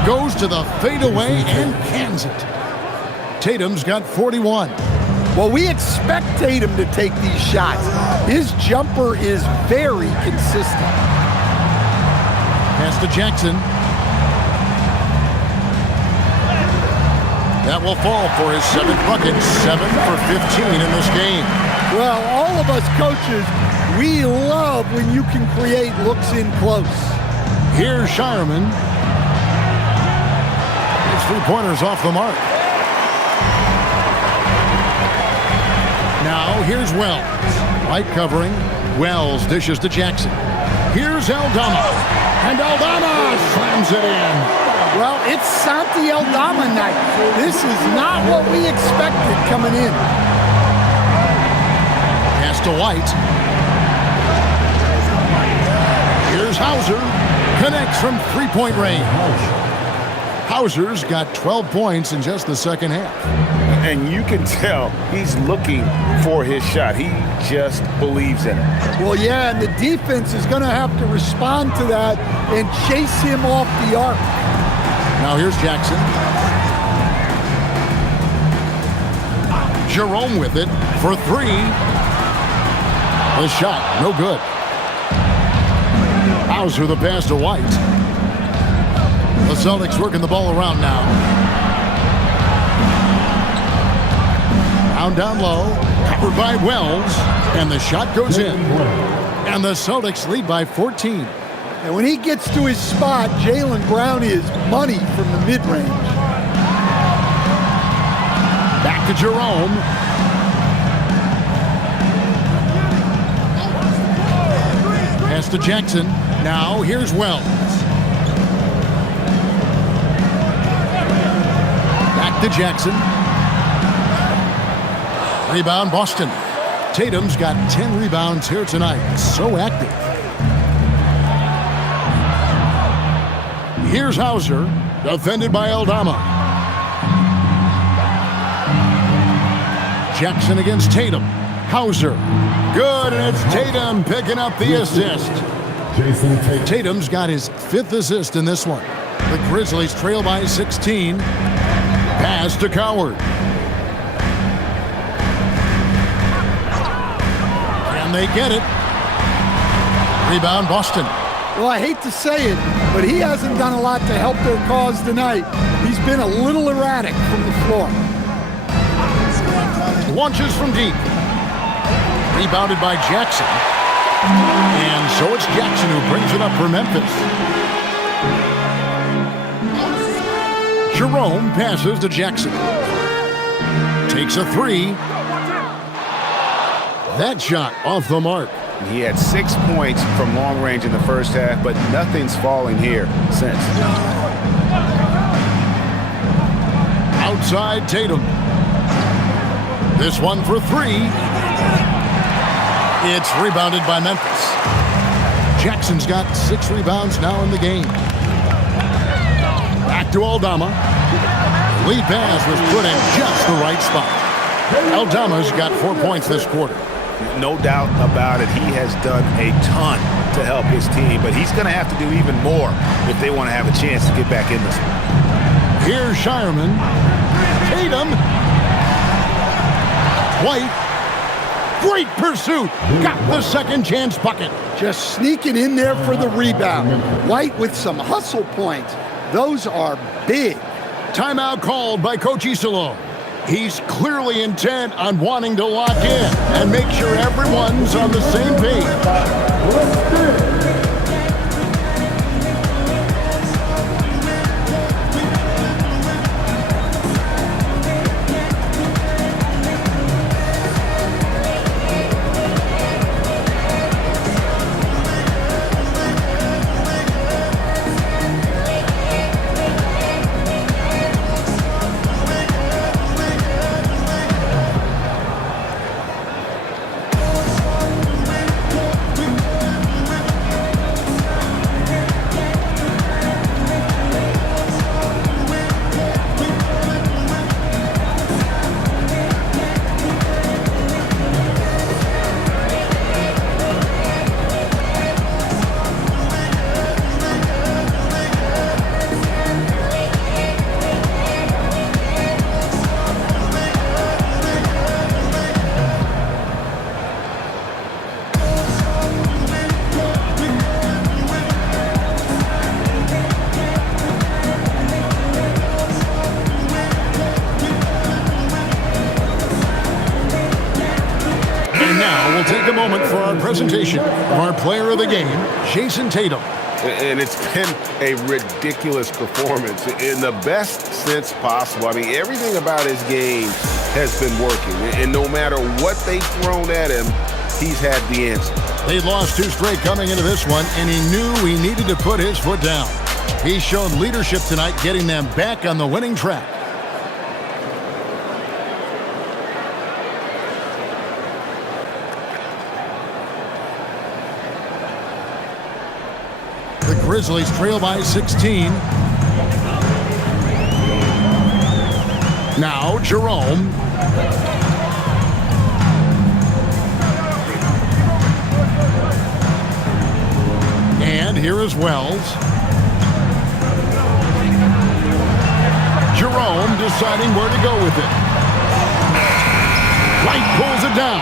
Goes to the fadeaway and cans it. Tatum's got 41. Well, we expect Tatum to take these shots. His jumper is very consistent. Pass to Jackson. That will fall for his 7th bucket. 7 for 15 in this game. Well, all of us coaches, we love when you can create looks in close. Here's Shireman. His three-pointers off the mark. Now, here's Wells. White covering. Wells dishes to Jackson. Here's Aldama. And Aldama slams it in. Well, it's Santi Aldama night. This is not what we expected coming in. Pass to White. Here's Hauser. Connects from three-point range. Hauser's got 12 points in just the second half. And you can tell he's looking for his shot. He just believes in it. Well, yeah, and the defense is going to have to respond to that and chase him off the arc. Now here's Jackson. Jerome with it for three. The shot, no good. Hauser the pass to White. The Celtics working the ball around now. Down low, covered by Wells, and the shot goes in. And the Celtics lead by 14. And when he gets to his spot, Jaylen Brown is money from the mid-range. Back to Jerome. Pass to Jackson. Now here's Wells. Back to Jackson. Rebound, Boston. Tatum's got 10 rebounds here tonight. So active. Here's Hauser, defended by Aldama. Jackson against Tatum. Hauser. Good, and it's Tatum picking up the assist. Tatum's got his 5th assist in this one. The Grizzlies trail by 16. Pass to Coward. And they get it. Rebound, Boston. Well, I hate to say it, but he hasn't done a lot to help their cause tonight. He's been a little erratic from the floor. Launches from deep. Rebounded by Jackson. And so it's Jackson who brings it up for Memphis. Jerome passes to Jackson. Takes a three. That shot off the mark. He had 6 points from long range in the first half, but nothing's falling here since. Outside Tatum. This one for three. It's rebounded by Memphis. Jackson's got 6 rebounds now in the game. Back to Aldama. Lead pass was put in just the right spot. Aldama's got 4 points this quarter. No doubt about it. He has done a ton to help his team, but he's going to have to do even more if they want to have a chance to get back in this one. Here's Shireman. Tatum. White. Great pursuit. Got the second chance bucket. Just sneaking in there for the rebound. White with some hustle points. Those are big. Timeout called by Coach Isolo. He's clearly intent on wanting to lock in and make sure everyone's on the same page. We'll take a moment for our presentation of our player of the game, Jason Tatum. And it's been a ridiculous performance in the best sense possible. I mean, everything about his game has been working. And no matter what they've thrown at him, he's had the answer. They lost 2 straight coming into this one, and he knew he needed to put his foot down. He showed leadership tonight, getting them back on the winning track. The Grizzlies trail by 16. Now Jerome. And here is Wells. Jerome deciding where to go with it. White pulls it down.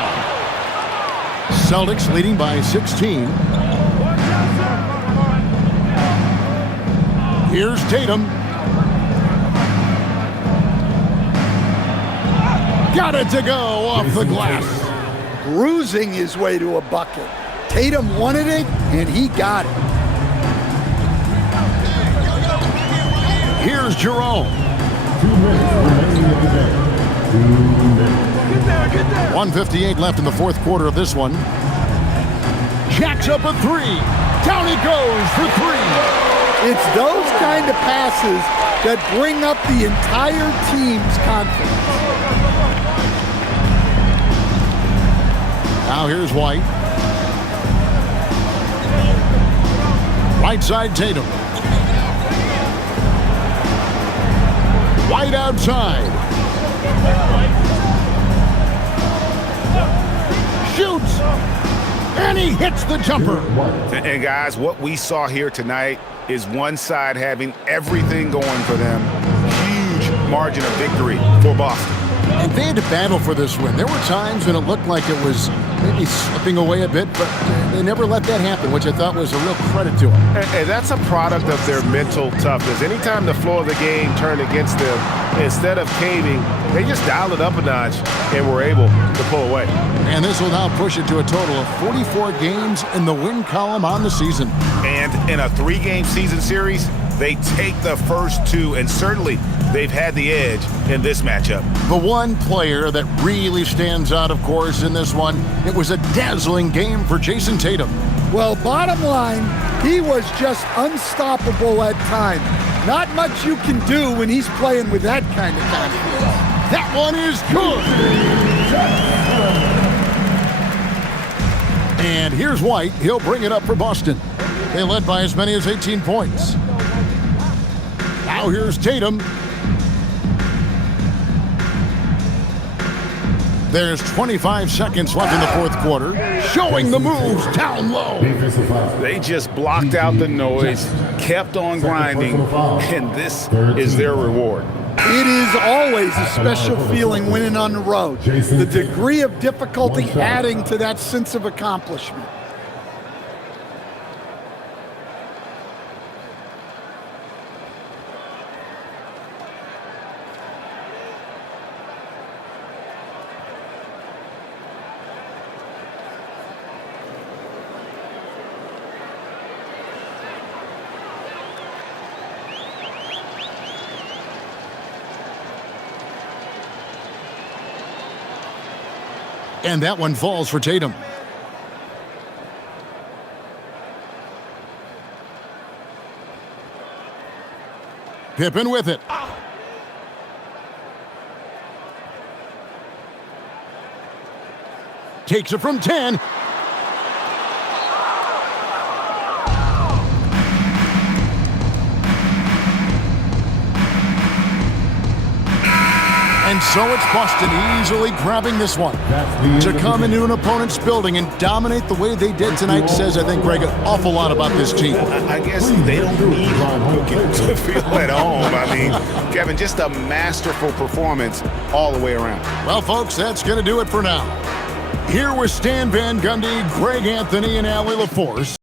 Celtics leading by 16. Here's Tatum. Got it to go off the glass. Bruising his way to a bucket. Tatum wanted it, and he got it. Here's Jerome. 2 minutes remaining in the game. 2 minutes. 1:58 left in the fourth quarter of this one. Jacks up a three. Down he goes for three. It's those kind of passes that bring up the entire team's confidence. Now here's White. Right side Tatum. White outside. Shoots. And he hits the jumper. And guys, what we saw here tonight is one side having everything going for them. Huge margin of victory for Boston. And they had to battle for this win. There were times when it looked like it was maybe slipping away a bit, but they never let that happen, which I thought was a real credit to them. And that's a product of their mental toughness. Anytime the flow of the game turned against them, instead of caving, they just dialed it up a notch and were able to pull away. And this will now push it to a total of 44 games in the win column on the season. And in a 3-game season series, they take the first 2, and certainly they've had the edge in this matchup. The one player that really stands out, of course, in this one, it was a dazzling game for Jason Tatum. Well, bottom line, he was just unstoppable at times. Not much you can do when he's playing with that kind of confidence. That one is good. And here's White. He'll bring it up for Boston. They led by as many as 18 points. Now here's Tatum. There's 25 seconds left in the fourth quarter, showing the moves down low. They just blocked out the noise, kept on grinding, and this is their reward. It is always a special feeling winning on the road. The degree of difficulty adding to that sense of accomplishment. And that one falls for Tatum. Pippen with it. Takes it from 10. And so it's Boston easily grabbing this one. To come into an opponent's building and dominate the way they did tonight says, I think, Greg, an awful lot about this team. I guess they don't need cooking to feel at home. I mean, Kevin, just a masterful performance all the way around. Well, folks, that's going to do it for now. Here with Stan Van Gundy, Greg Anthony, and Allie LaForce.